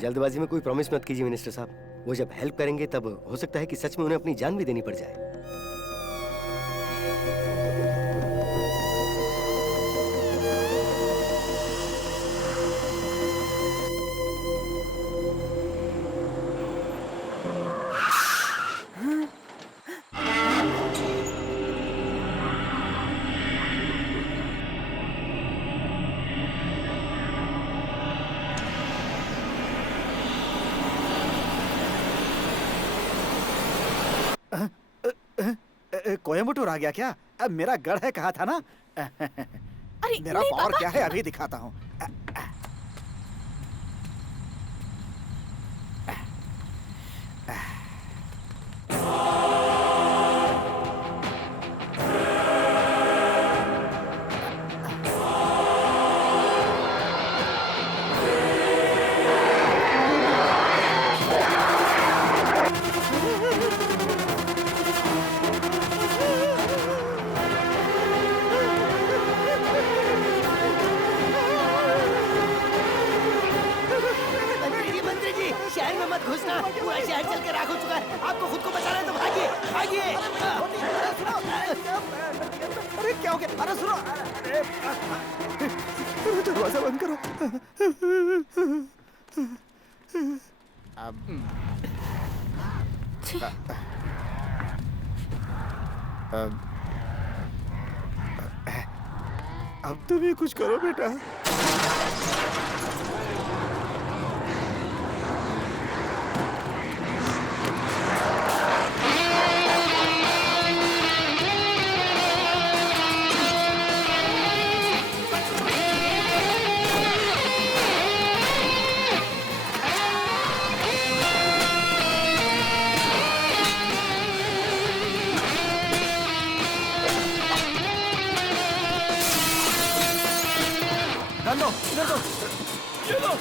जल्दबाजी में कोई प्रॉमिस मत कीजिए मिनिस्टर साहब। वो जब हेल्प करेंगे तब हो सकता है कि सच में उन्हें अपनी जान भी देनी पड़ जाए। कोयम्बटूर आ गया क्या? अब मेरा गढ़ है कहा था ना। अरे मेरा नहीं, पावर पापा। क्या है अभी दिखाता हूँ। मंत्री जी, शहर में मत घुसना। पूरा शहर जल के राख हो चुका है। आपको खुद को बचाना है तो भागिए, भागिए। अरे क्या हो गया? अरे सुनो, दरवाजा बंद करो। अब तुम ही कुछ करो बेटा। गन दो, इधर दो, ये दो।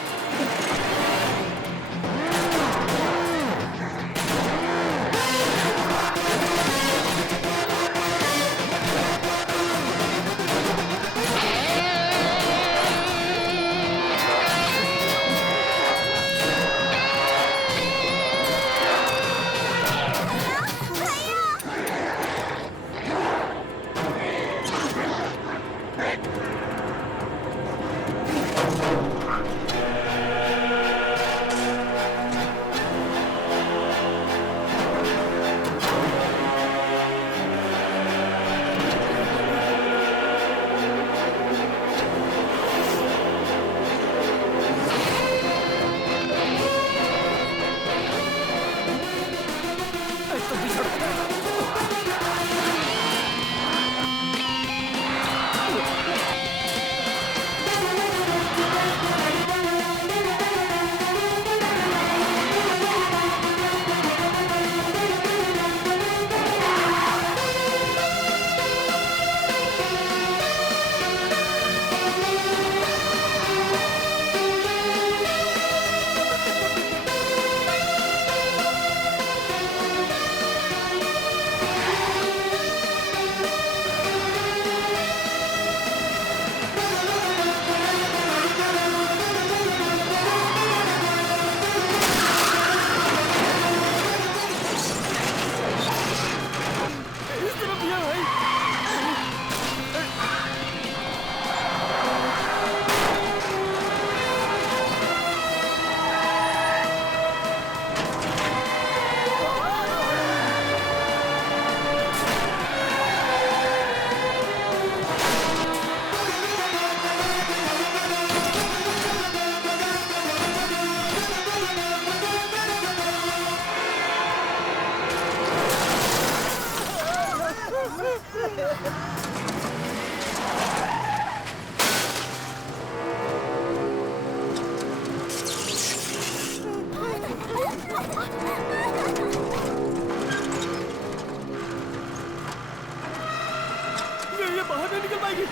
ये बाहर नहीं निकल पाएगी।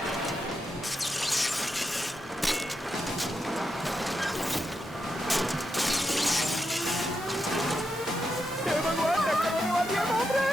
हे भगवान, टक्कर होने वाली है, बाप रे।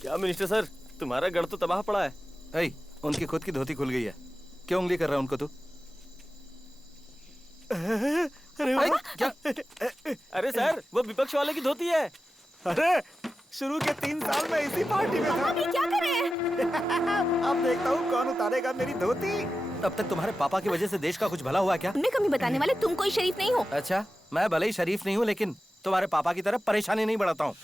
क्या मिनिस्टर सर, तुम्हारा गढ़ तो तबाह पड़ा है। ऐ, उनकी खुद की धोती खुल गई है, क्यों उंगली कर रहा है उनको तू? अरे क्या? अरे सर, वो विपक्ष वाले की धोती है। अरे शुरू के 3 साल में इसी पार्टी में था। क्या कर रहे हैं? अब देखता हूँ कौन उतारेगा मेरी धोती। अब तक तुम्हारे पापा की वजह से देश का कुछ भला हुआ क्या? तुम्हें कमी बताने वाले, तुम कोई शरीफ नहीं हो। अच्छा, मैं भले ही शरीफ नहीं हूँ, लेकिन तुम्हारे पापा की तरह परेशानी नहीं बढ़ाता हूँ।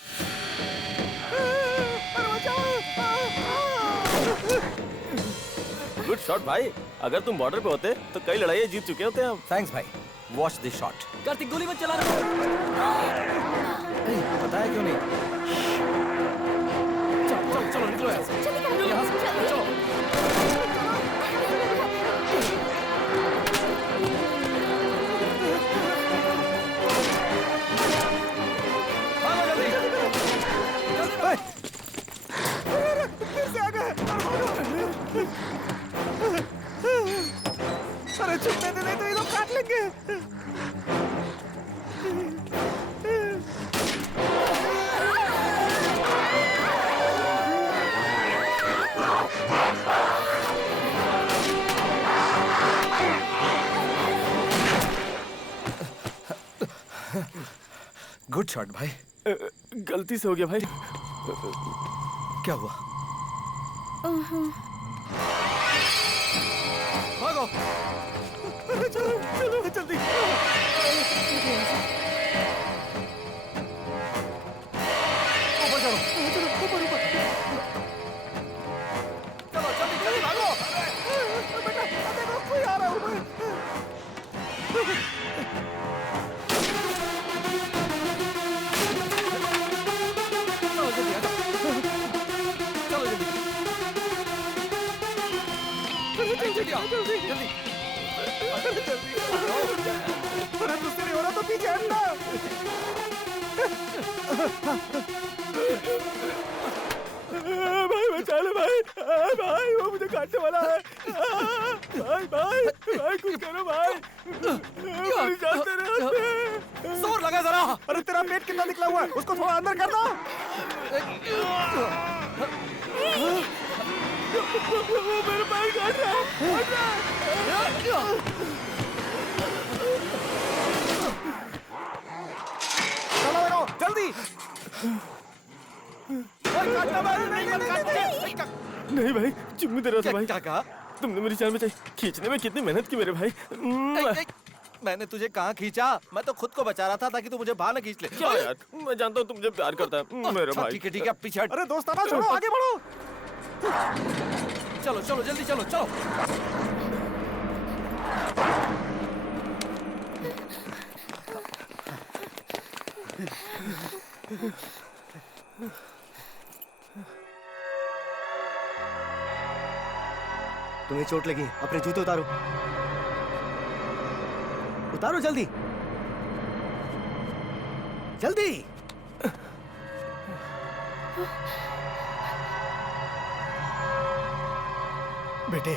गुड शॉट भाई, अगर तुम बॉर्डर पे होते तो कई लड़ाइयाँ जीत चुके होते हम। थैंक्स भाई, वॉच दिस शॉट। कार्तिक गोली मत चलाना। बताया क्यों नहीं? चलो चलो निकलो यहाँ से, चलो। अरे छुपने दे, नहीं तो ये लोग काट लेंगे। गुड शॉट भाई। गलती से हो गया भाई। क्या हुआ? भागो। अरे चलो चलो जल्दी। ऊपर चलो। चलो ऊपर ऊपर। चलो जल्दी जल्दी भागो। बेटा देखो कोई आ रहा है ऊपर। चलो जल्दी आ जाओ। चलो जल्दी। जल्दी आओ जल्दी। अरे तुझसे नहीं हो रहा तो पीछे हटना। भाई बचा ले भाई। भाई वो मुझे काटने वाला है। भाई भाई भाई कुछ करो भाई। मेरी जान तेरे हाथ में। जोर लगा जरा। अरे तेरा पेट कितना निकला हुआ है, उसको थोड़ा अंदर कर दो। वो मेरे पैर काट रहा है। चलो जल्दी। नहीं भाई, चुम्मी दे रहा था भाई। क्या कहा? तुमने मेरी जान बचाई। खींचने में कितनी मेहनत की मेरे भाई। मैंने तुझे कहाँ खींचा? मैं तो खुद को बचा रहा था ताकि तू मुझे बाहर न खींच ले। क्या यार, मैं जानता हूँ तुम मुझे प्यार करता है मेरे भाई। ठीक है पीछे हट। अरे दोस्ताना छोड़ो, आगे बढ़ो। चलो चलो जल्दी चलो चलो। तुम्हें चोट लगी, अपने जूते उतारो। उतारो जल्दी जल्दी। बेटे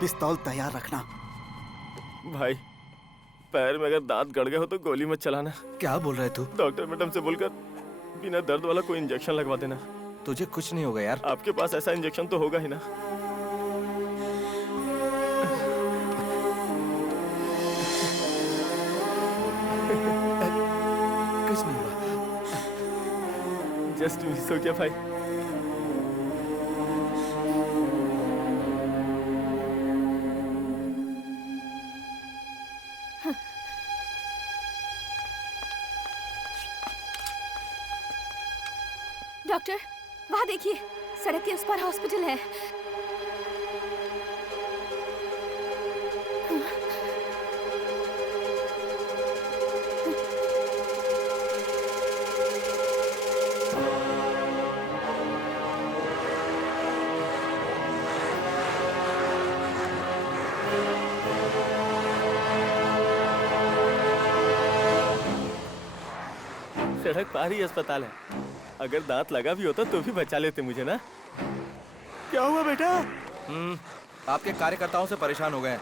पिस्तौल तैयार रखना, भाई पैर में अगर दांत गड़ गए हो तो गोली मत चलाना। क्या बोल रहा है तू? डॉक्टर मैडम से बोलकर बिना दर्द वाला कोई इंजेक्शन लगवा देना। तुझे कुछ नहीं होगा यार। आपके पास ऐसा इंजेक्शन तो होगा ही ना। कुछ नहीं होगा। जस्ट मिस हो गया भाई। डॉक्टर, वहाँ देखिए, सड़क के उस पार हॉस्पिटल है। सड़क पार ही अस्पताल है। अगर दांत लगा भी होता तो भी बचा लेते मुझे ना। क्या हुआ बेटा? आपके कार्यकर्ताओं से परेशान हो गए हैं।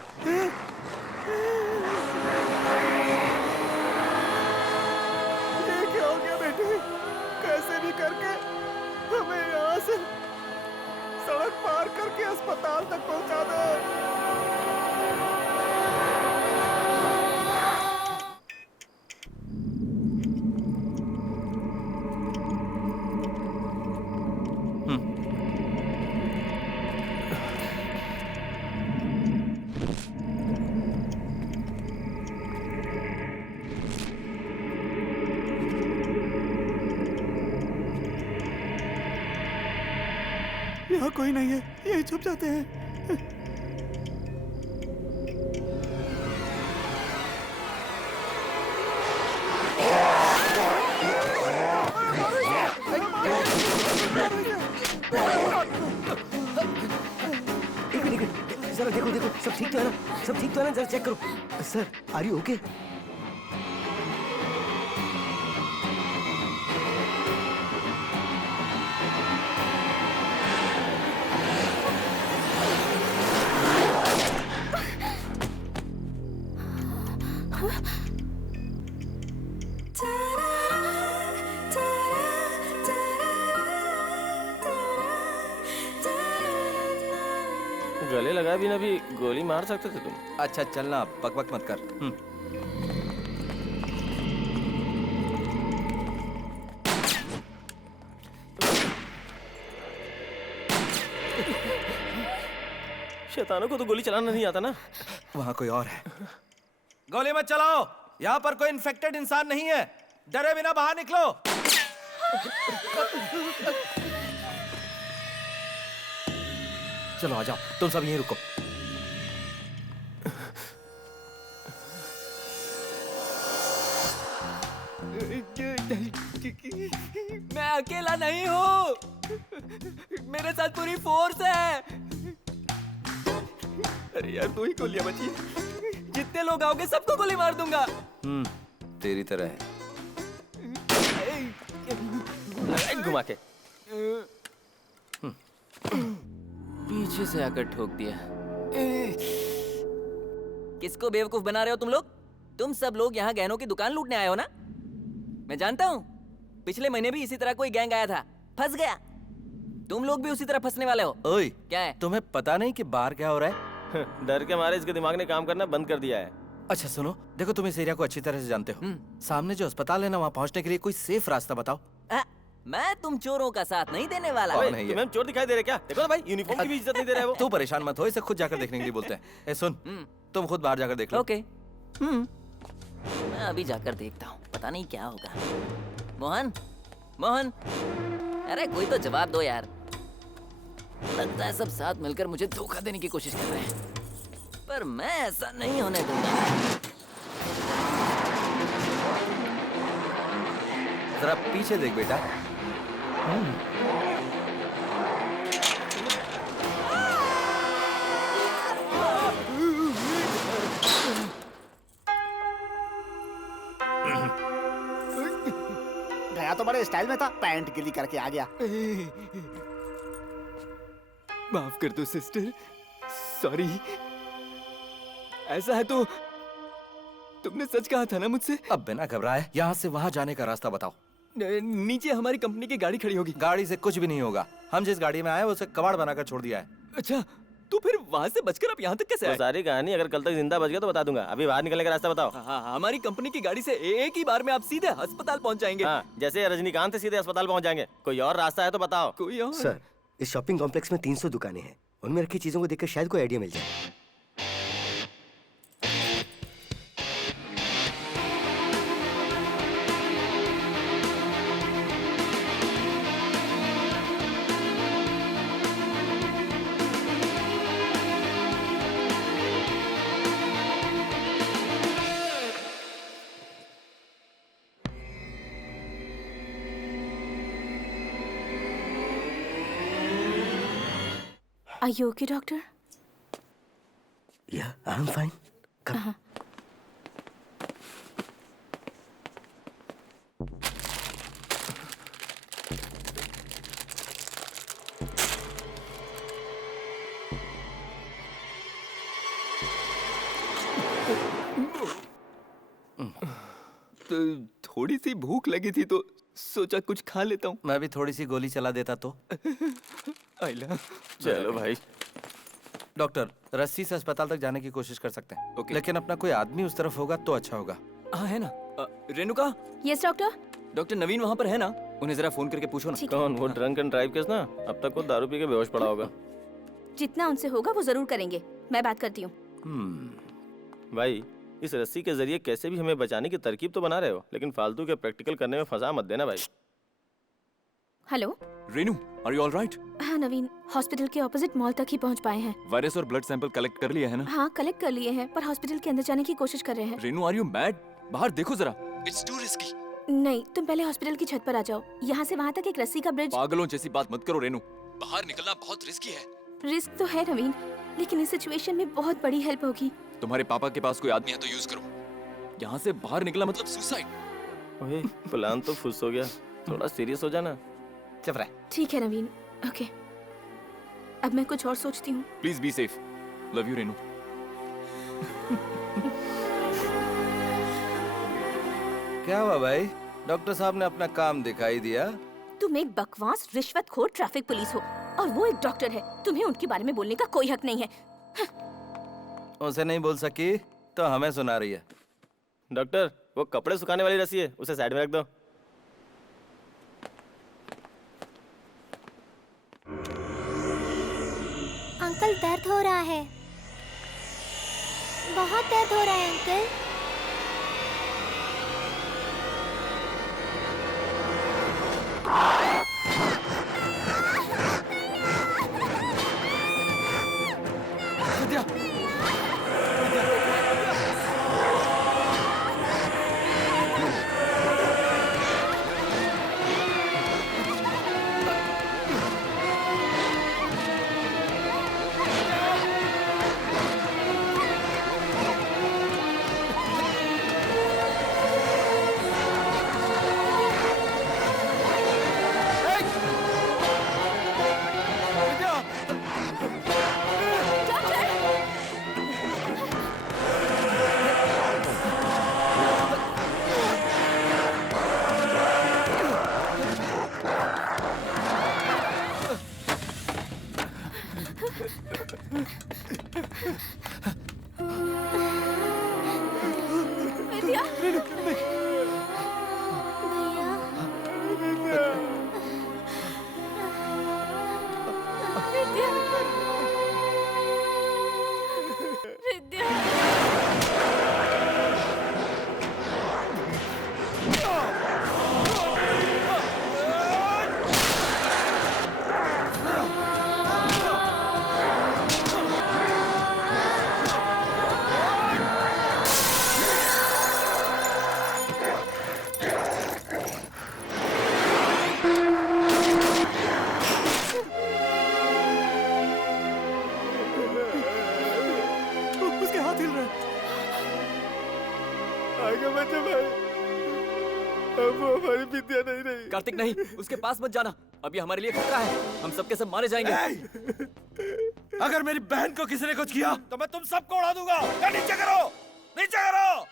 ये क्या हो गया बेटे? कैसे भी करके हमें यहाँ से सड़क पार करके अस्पताल तक पहुँचा दो। यहाँ कोई नहीं है, यही छुप जाते हैं। एक मिनट, जरा देखो देखो, सब ठीक तो है ना? सब ठीक तो है ना? जरा चेक करो। Sir, are you okay? गले लगा भी ना भी गोली मार सकते थे तुम। अच्छा चलना, बकबक मत कर। शैतानों को तो गोली चलाना नहीं आता ना। वहाँ कोई और है। गोली मत चलाओ, यहाँ पर कोई इन्फेक्टेड इंसान नहीं है। डरे बिना बाहर निकलो। चलो आ जाओ, तुम सब यहीं रुको। मैं अकेला नहीं हूँ, मेरे साथ पूरी फोर्स है। अरे यार, तू ही गोलियां बची। जितने लोग आओगे सबको गोली मार दूंगा। तेरी तरह है। घुमा के पीछे से आकर ठोक दिया। किसको बेवकूफ बना रहे हो तुम लोग? तुम सब लोग यहाँ गहनों की दुकान लूटने आए हो ना? मैं जानता हूँ, पिछले महीने भी इसी तरह कोई गैंग आया था, फंस गया। तुम लोग भी उसी तरह फंसने वाले हो। ओए, क्या है? तुम्हें पता नहीं कि बाहर क्या हो रहा है? डर के मारे इसके दिमाग ने काम करना बंद कर दिया है। अच्छा सुनो, देखो तुम इस एरिया को अच्छी तरह से जानते हो। सामने जो अस्पताल है ना, वहाँ पहुँचने के लिए कोई सेफ रास्ता बताओ। मैं तुम चोरों का साथ नहीं देने वाला। तुम्हें चोर दिखाई दे रहे क्या? देखो ना भाई, यूनिफॉर्म की भी इज्जत नहीं दे रहे वो। तू परेशान मत हो, इसे खुद जाकर देखने के लिए बोलते हैं। ए सुन, तुम खुद बाहर जाकर देख लो। ओके। मैं अभी जाकर देखता हूँ, पता नहीं क्या होगा। मोहन, मोहन, अरे कोई तो जवाब दो यार। लगता है सब साथ मिलकर मुझे धोखा देने की कोशिश कर रहे हैं, पर मैं ऐसा नहीं होने दूंगा। जरा पीछे देख बेटा। गया तो बड़े स्टाइल में था, पैंट गिली करके आ गया। माफ कर दो सिस्टर, सॉरी। ऐसा है तो तुमने सच कहा था ना मुझसे? अब बिना घबराए यहाँ से वहाँ जाने का रास्ता बताओ। नीचे हमारी कंपनी की गाड़ी खड़ी होगी। गाड़ी से कुछ भी नहीं होगा। हम जिस गाड़ी में आए उसे कबाड़ बनाकर छोड़ दिया है। अच्छा, तो फिर वहाँ से बचकर आप यहाँ तक कैसे वो आए? सारी कहानी अगर कल तक जिंदा बच गया तो बता दूंगा। अभी बाहर निकलने का रास्ता बताओ। हाँ, हमारी कंपनी की गाड़ी से एक ही बार में आप सीधे अस्पताल पहुँच जाएंगे। हाँ, जैसे रजनीकांत सीधे अस्पताल पहुँच जाएंगे। कोई और रास्ता है तो बताओ। कोई और? सर, इस शॉपिंग कॉम्प्लेक्स में 300 दुकानें हैं। उनमें रखी चीजों को देखकर शायद कोई आइडिया मिल जाए। Are you okay, doctor? Yeah, I'm fine. Come. तो थोड़ी सी भूख लगी थी तो सोचा कुछ खा लेता हूँ। मैं भी थोड़ी सी गोली चला देता तो। आइला। चलो भाई। डॉक्टर, रस्सी से अस्पताल तक जाने की कोशिश कर सकते हैं। लेकिन अपना कोई आदमी उस तरफ होगा तो अच्छा होगा। हाँ है ना। Renuka. Yes doctor. Doctor Naveen वहाँ पर है ना? उन्हें जरा फोन करके पूछो ना। कौन? वो ड्रंक एंड ड्राइव केस ना? अब तक वो दारू पी के बेहोश पड़ा होगा। जितना उनसे होगा वो जरूर करेंगे। मैं बात करती हूँ। भाई, इस रस्सी के जरिए कैसे भी हमें बचाने की तरकीब तो बना रहे हो, लेकिन फालतू के प्रैक्टिकल करने में फंसा मत देना भाई। Hello Renu, are you all right? हाँ नवीन, हॉस्पिटल के ऑपोजिट मॉल तक ही पहुँच पाए हैं। वायरस और ब्लड सैंपल कलेक्ट कर लिए है ना? हाँ कलेक्ट कर लिए हैं, पर हॉस्पिटल के अंदर जाने की कोशिश कर रहे हैं। Renu, are you mad? बाहर देखो जरा। It's too risky. नहीं, तुम पहले हॉस्पिटल की छत पर आ जाओ। यहाँ से वहाँ तक एक रस्सी का ब्रिज। पागलों जैसी बात मत करो रेनू। बाहर निकलना बहुत रिस्की है। रिस्क तो है नवीन, लेकिन इस सिचुएशन में बहुत बड़ी हेल्प होगी। तुम्हारे पापा के पास कोई आदमी है तो यूज करो। यहाँ से बाहर निकला मतलब सुसाइड। ओए, प्लान तो फुस हो गया। थोड़ा सीरियस हो जाना। चुप रह। ठीक है नवीन, ओके। अब मैं कुछ और सोचती हूँ। Please be safe. Love you Renu. क्या हुआ भाई? डॉक्टर साहब ने अपना काम दिखाई दिया। तुम एक बकवास रिश्वतखोर ट्रैफिक पुलिस हो और वो एक डॉक्टर है। तुम्हें उनके बारे में बोलने का कोई हक नहीं है। उसे नहीं बोल सकी तो हमें सुना रही है। डॉक्टर, वो कपड़े सुखाने वाली रस्सी है, उसे साइड में रख दो। अंकल दर्द हो रहा है, बहुत दर्द हो रहा है अंकल। कार्तिक नहीं, उसके पास मत जाना। अब ये हमारे लिए खतरा है। हम सबके सब मारे जाएंगे। अगर मेरी बहन को किसी ने कुछ किया तो मैं तुम सबको उड़ा दूंगा। नीचे करो, नीचे करो।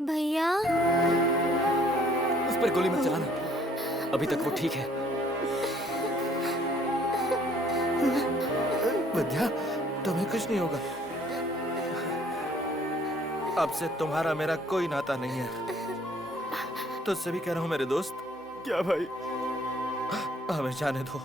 भैया उस पर गोली मत चलाना, अभी तक वो ठीक है। विद्या, तुम्हें कुछ नहीं होगा। अब से तुम्हारा मेरा कोई नाता नहीं है। तुझसे भी कह रहा हूं मेरे दोस्त। क्या भाई? हमें जाने दो।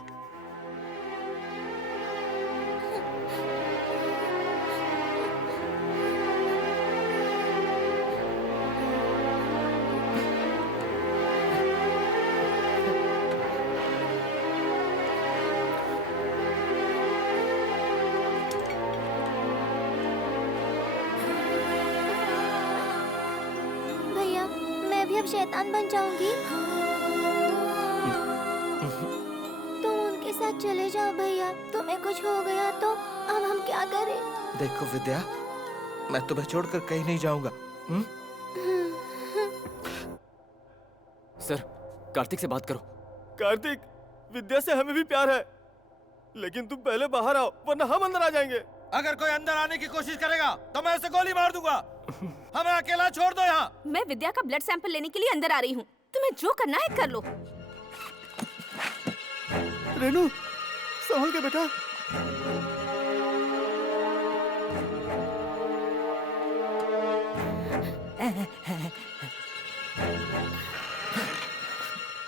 भैया मैं भी अब शैतान बन जाऊंगी। तुम उनके साथ चले जाओ भैया, तुम्हें कुछ हो गया तो अब हम क्या करें? देखो विद्या, मैं तुम्हें छोड़कर कहीं नहीं जाऊंगा। सर, कार्तिक से बात करो। कार्तिक, विद्या से हमें भी प्यार है, लेकिन तुम पहले बाहर आओ वरना हम अंदर आ जाएंगे। अगर कोई अंदर आने की कोशिश करेगा तो मैं उसे गोली मार दूंगा। हमें अकेला छोड़ दो यहाँ। मैं विद्या का ब्लड सैंपल लेने के लिए अंदर आ रही हूँ। तुम्हें जो करना है कर लो। रेनू, संभल के बेटा।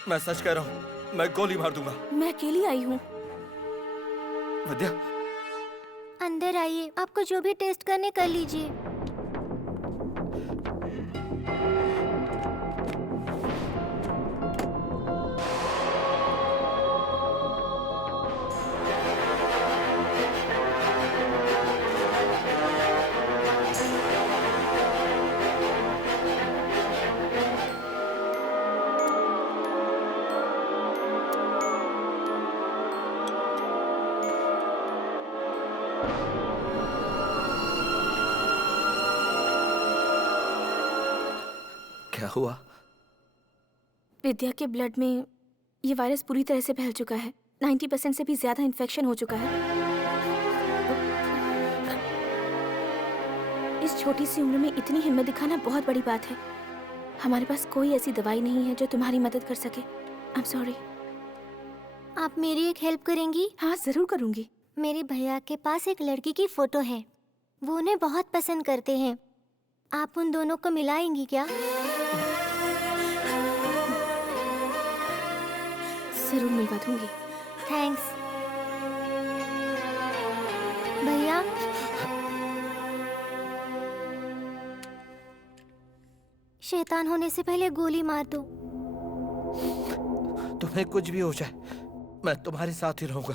मैं सच कह रहा हूँ, मैं गोली मार दूंगा। मैं अकेली आई हूँ। विद्या, अंदर आइए, आपको जो भी टेस्ट करने कर लीजिए। क्या हुआ? विद्या के ब्लड में ये वायरस पूरी तरह से फैल चुका है। 90% से भी ज्यादा इन्फेक्शन हो चुका है। इस छोटी सी उम्र में इतनी हिम्मत दिखाना बहुत बड़ी बात है। हमारे पास कोई ऐसी दवाई नहीं है जो तुम्हारी मदद कर सके। I am sorry. आप मेरी एक हेल्प करेंगी? हाँ जरूर करूंगी। मेरे भैया के पास एक लड़की की फोटो है, वो उन्हें बहुत पसंद करते हैं। आप उन दोनों को मिलाएंगी क्या? जरूर मिलवा दूंगी। थैंक्स भैया। शैतान होने से पहले गोली मार दो। तुम्हें कुछ भी हो जाए, मैं तुम्हारे साथ ही रहूंगा।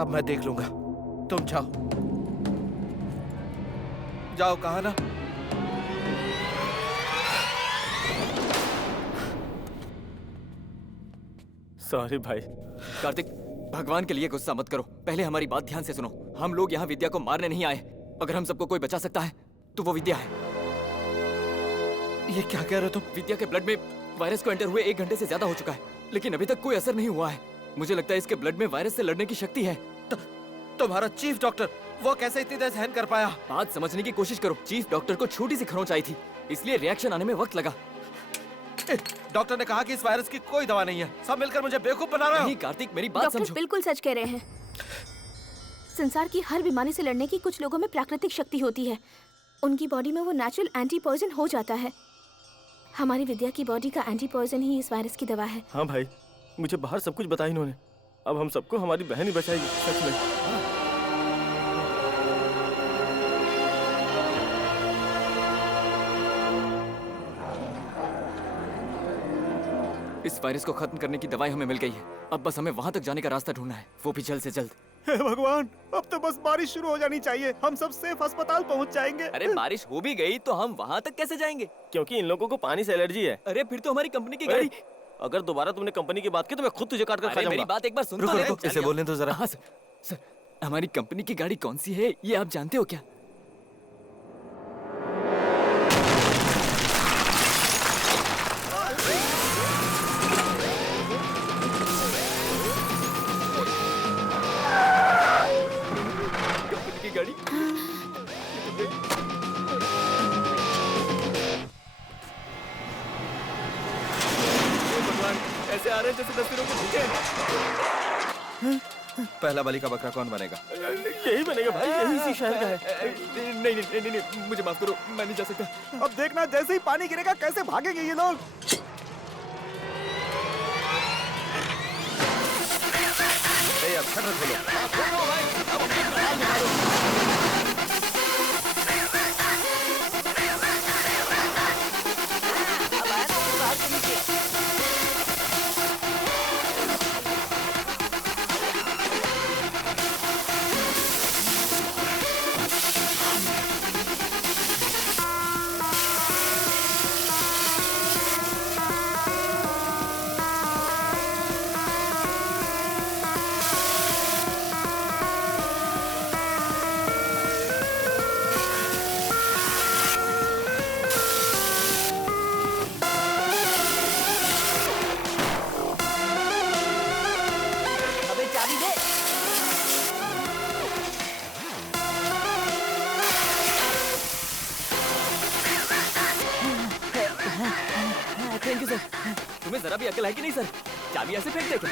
अब मैं देख लूंगा। तुम जाओ जाओ, कहा ना। सॉरी भाई। कार्तिक, भगवान के लिए गुस्सा मत करो। पहले हमारी बात ध्यान से सुनो। हम लोग यहाँ विद्या को मारने नहीं आए। अगर हम सबको कोई बचा सकता है तो वो विद्या है। ये क्या कह रहे हो तुम? विद्या के ब्लड में वायरस को एंटर हुए 1 घंटे से ज्यादा हो चुका है, लेकिन अभी तक कोई असर नहीं हुआ है। मुझे लगता है इसके ब्लड में वायरस से लड़ने की शक्ति है। तुम्हारा चीफ डॉक्टर, वो कैसे इतनी देर सहन कर पाया? बात समझने की कोशिश करो। चीफ डॉक्टर को छोटी सी खरोंच आई थी, इसलिए रिएक्शन आने में वक्त लगा। डॉक्टर ने कहा कि इस वायरस की कोई दवा नहीं है। सब मिलकर मुझे बेवकूफ बना रहे हो। नहीं कार्तिक, मेरी बात डॉक्टर समझो। बिल्कुल सच कह रहे हैं। संसार की हर बीमारी से लड़ने की कुछ लोगों में प्राकृतिक शक्ति होती है। उनकी बॉडी में वो नेचुरल एंटी पॉइजन हो जाता है। हमारी विद्या की बॉडी का एंटी पॉइजन ही इस वायरस की दवा है। हाँ भाई, मुझे बाहर सब कुछ बताया इन्होंने। अब हम सबको हमारी बहन ही बचाएगी, सच में। इस वायरस को खत्म करने की दवाई हमें मिल गई है। अब बस हमें वहां तक जाने का रास्ता ढूंढना है, वो भी जल्द से जल्द। हे भगवान, अब तो बस बारिश शुरू हो जानी चाहिए। हम सब सेफ अस्पताल पहुंच जाएंगे। अरे बारिश हो भी गई तो हम वहाँ तक कैसे जाएंगे? क्योंकि इन लोगों को पानी से एलर्जी है। अरे फिर तो हमारी कंपनी की गाड़ी। अगर दोबारा तुमने कंपनी की बात की तो मैं खुद तुझे काट कर खा अरे मेरी जाऊंगा। बात एक बार सुन तो रुको ले। रुको, इसे बोलने तो जरा। हाँ सर, हमारी कंपनी की गाड़ी कौन सी है ये आप जानते हो क्या? कंपनी की गाड़ी। भगवान, ऐसे आ रहे हैं जैसे 10 दिनों के भूखे हैं। पहला बलि का बकरा कौन बनेगा? यही बनेगा भाई, यही इसी शहर का है। नहीं, मुझे माफ करो, मैं नहीं जा सकता। अब देखना, जैसे ही पानी गिरेगा कैसे भागेंगे ये लोग। अब शटर खोलो। Thank you sir. तुम्हें जरा भी अकल है कि नहीं सर? चाबी ऐसे फेंक दे क्या?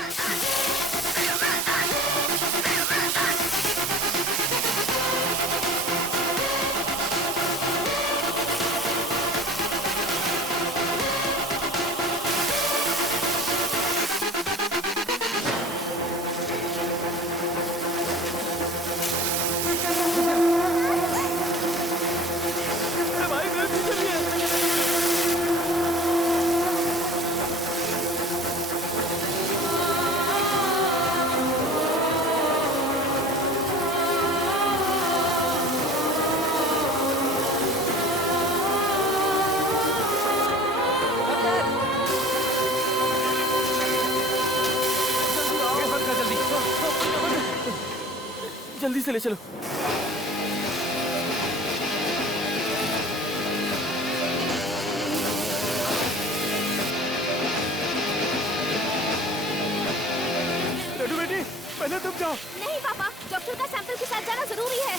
जल्दी से ले चलो। लड्डू बेटी, पहले तुम जाओ। नहीं पापा, डॉक्टर का सैंपल के साथ जाना जरूरी है।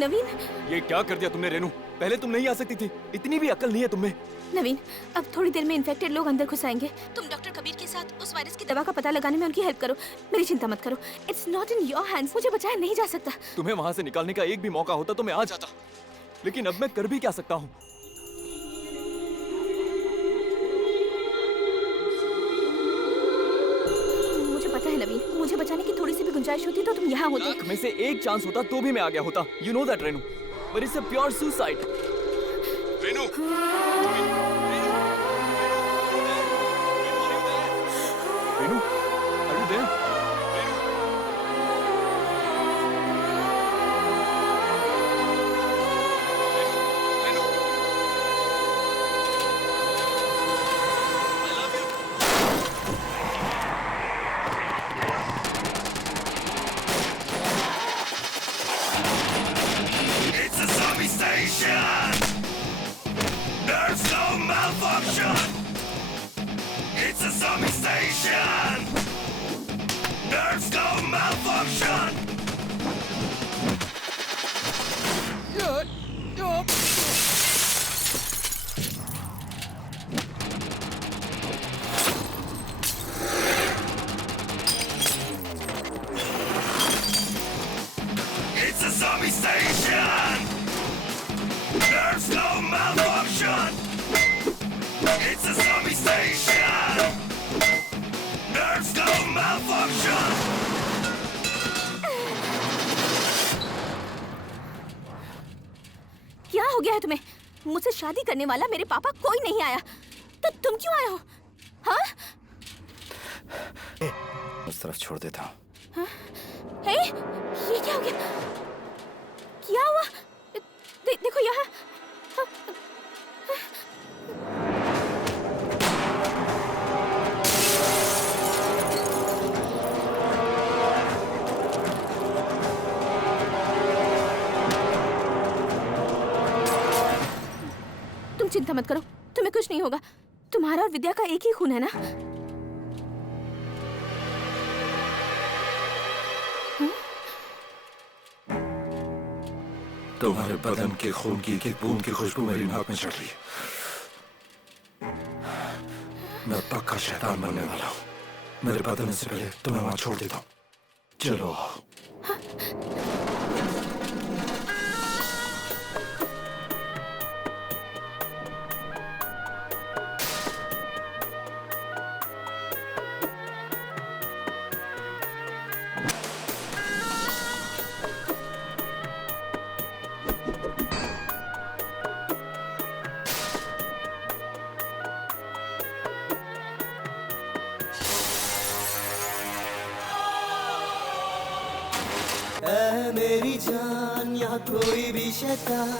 नवीन, ये क्या कर दिया तुमने रेनू? पहले तुम नहीं आ सकती थी, इतनी भी अकल नहीं है तुम्हें। नवीन, अब थोड़ी देर में इन्फेक्टेड लोग अंदर घुस आएंगे। तुम डॉक्टर कबीर के साथ उस वायरस की दवा का पता लगाने में उनकी हेल्प करो। मेरी चिंता मत करो, it's not in your hands. मुझे बचाया नहीं जा सकता। तुम्हें वहाँ से निकालने का एक भी मौका होता तो मैं आ जाता, लेकिन अब मैं कर भी क्या सकता हूँ? मुझे पता है नवीन, मुझे बचाने की थोड़ी सी भी गुंजाइश होती तो तुम यहाँ होते। लाख में से एक चांस होता तो भी मैं आ गया होता। You know that Renu, but it's a pure suicide. Renu, Renu, are you there? station. Nerves go malfunction. It's a zombie station. Nerves go malfunction. It's a zombie station. Nerves go malfunction. क्या हो गया है तुम्हें? मुझसे शादी करने वाला मेरे पापा कोई नहीं आया, तो तुम क्यों आए हो? हाँ? उस तरफ छोड़ देता हूँ। हाँ? हे, ये क्या हो गया? क्या हुआ? देखो यहाँ। हाँ? तुम चिंता मत करो, तुम्हें कुछ नहीं होगा। तुम्हारा और विद्या का एक ही खून है ना? तुम्हारे बदन के खून की एक बूंद की खुशबू मेरी नाक में चढ़ रही है। मैं पक्का शैतान बनने वाला हूँ। मेरे बदलने से पहले तुम्हें वहां छोड़ देता हूँ। चलो। ऐ मेरी जान, यहाँ कोई भी शैतान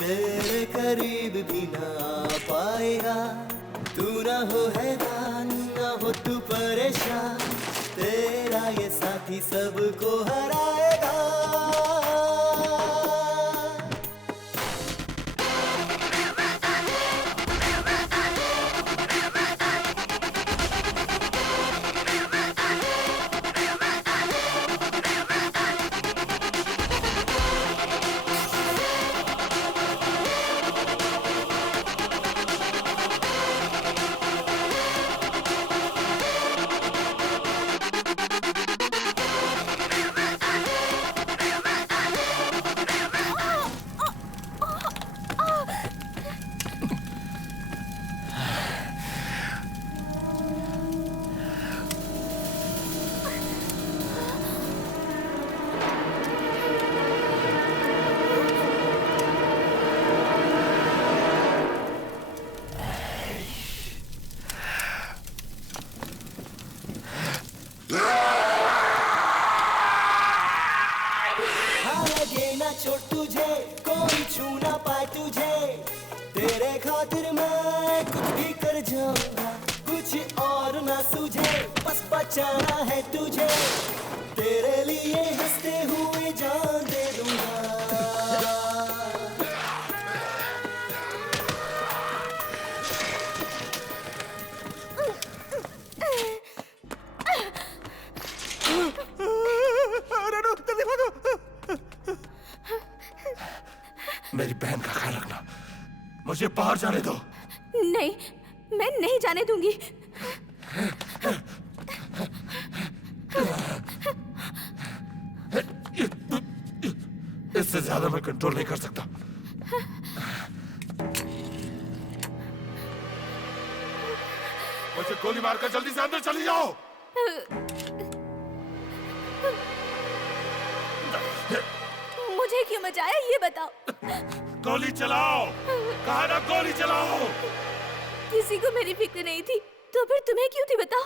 तेरे करीब भी ना आ पाएगा। तू ना हो हैरान, ना हो तू परेशान, तेरा ये साथी सबको हराएगा। चोट तुझे कोई छू ना पाए तुझे, तेरे खातिर मैं कुछ भी कर जाऊंगा। कुछ और ना सूझे, बस बचाना है तुझे, तेरे लिए हंसते हुए जान दे दूंगा। मेरी बहन का ख्याल रखना। मुझे बाहर जाने दो। नहीं, मैं नहीं जाने दूंगी। इससे ज्यादा मैं कंट्रोल नहीं कर सकता। मुझे गोली मारकर जल्दी से अंदर चली जाओ। मुझे क्यों मचाया ये बताओ। गोली चलाओ, कहा ना गोली चलाओ। किसी को मेरी फिक्र नहीं थी, तो फिर तुम्हें क्यों थी बताओ।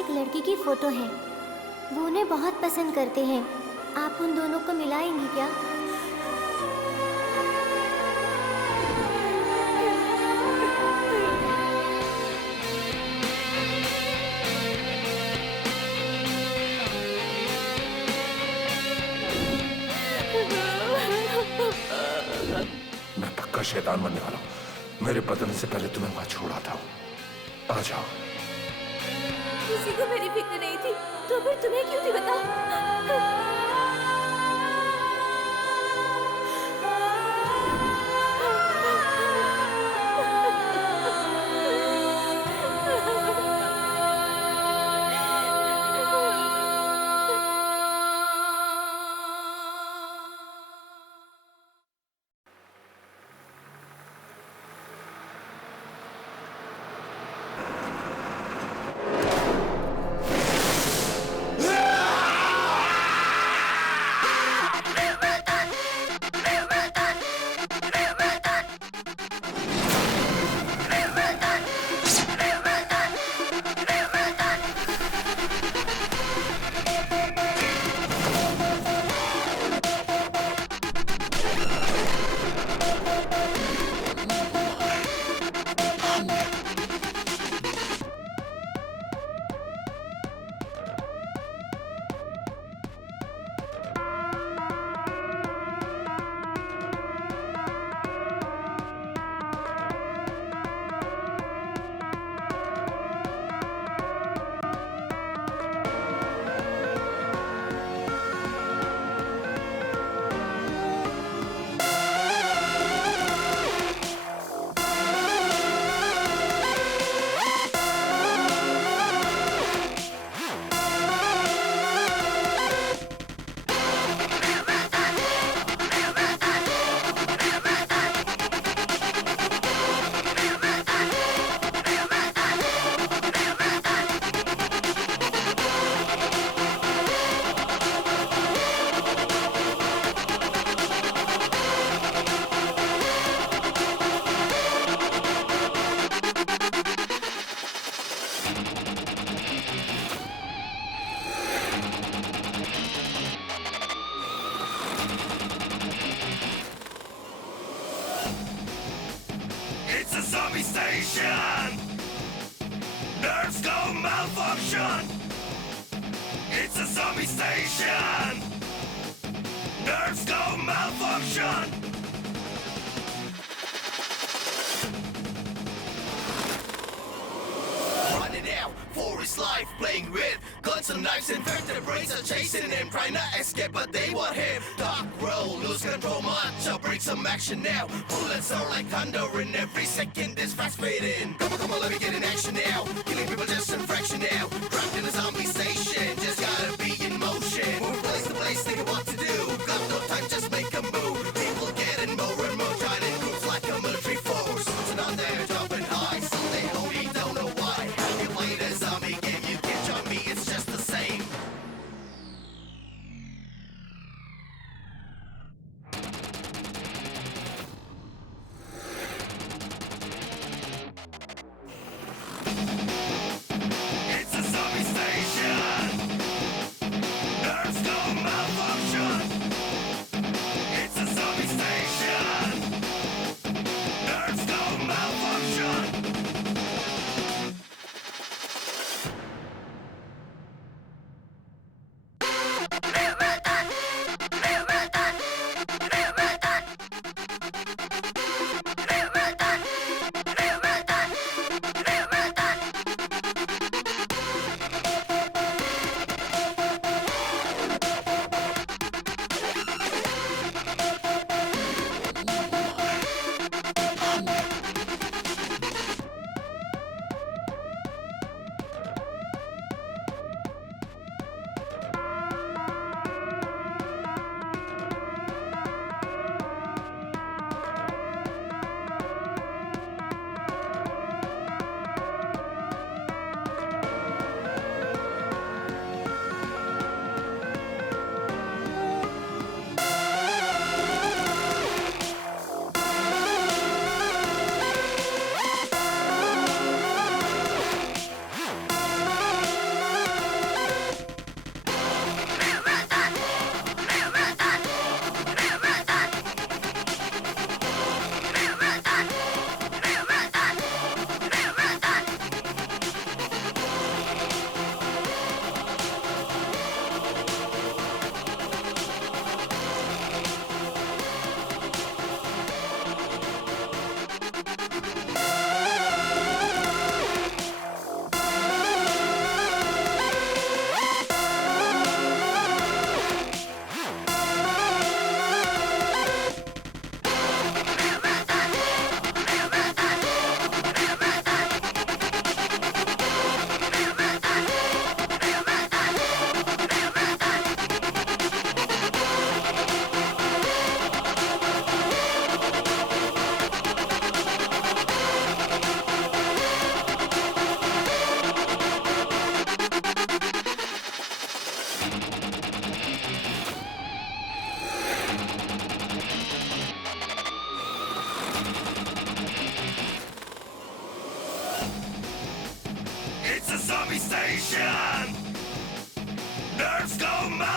एक लड़की की फोटो है, वो उन्हें बहुत पसंद करते हैं। आप उन दोनों को मिलाएंगी क्या? मैं पक्का शैतान बनने वाला हूँ। मेरे बदलने से पहले तुम्हें वहां छोड़ आता हूँ। आ जाओ। किसी को मेरी फिक्र नहीं थी, तो फिर तुम्हें क्यों थी बताओ? Zombie station! Nerves go malfunction! It's a zombie station! Nerves go malfunction! Running out for his life, playing with guns and knives and vertebrates are chasing him, trying to escape, but they want him. Dark roll, lose control much, I'll bring some action now. Bullets are like thunder, and every second is fast fading. Come on, let me get in action now. Killing people just in fraction now. Trapped in a zombie station, just gotta be in motion. Move place to place, thinking what to do. Got no time, just make a move. People getting more and more giant in groups like a military force. So now they're jumping high, so they only don't know why. Have you played a zombie game? You can join me, it's just the same. It's a zombie station!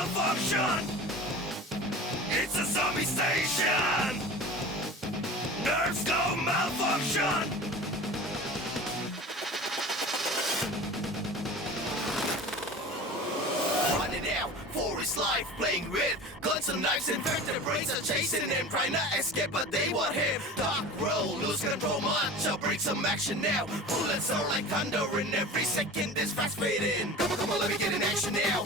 malfunction. It's a zombie station. Nerves go malfunction. Running out for his life, playing with guns and knives and vertebrates are chasing him, trying to escape, but they want him. Dark road, lose control much, I'll bring some action now. Bullets are like thunder, and every second is fast fading. Come on, let me get in action now.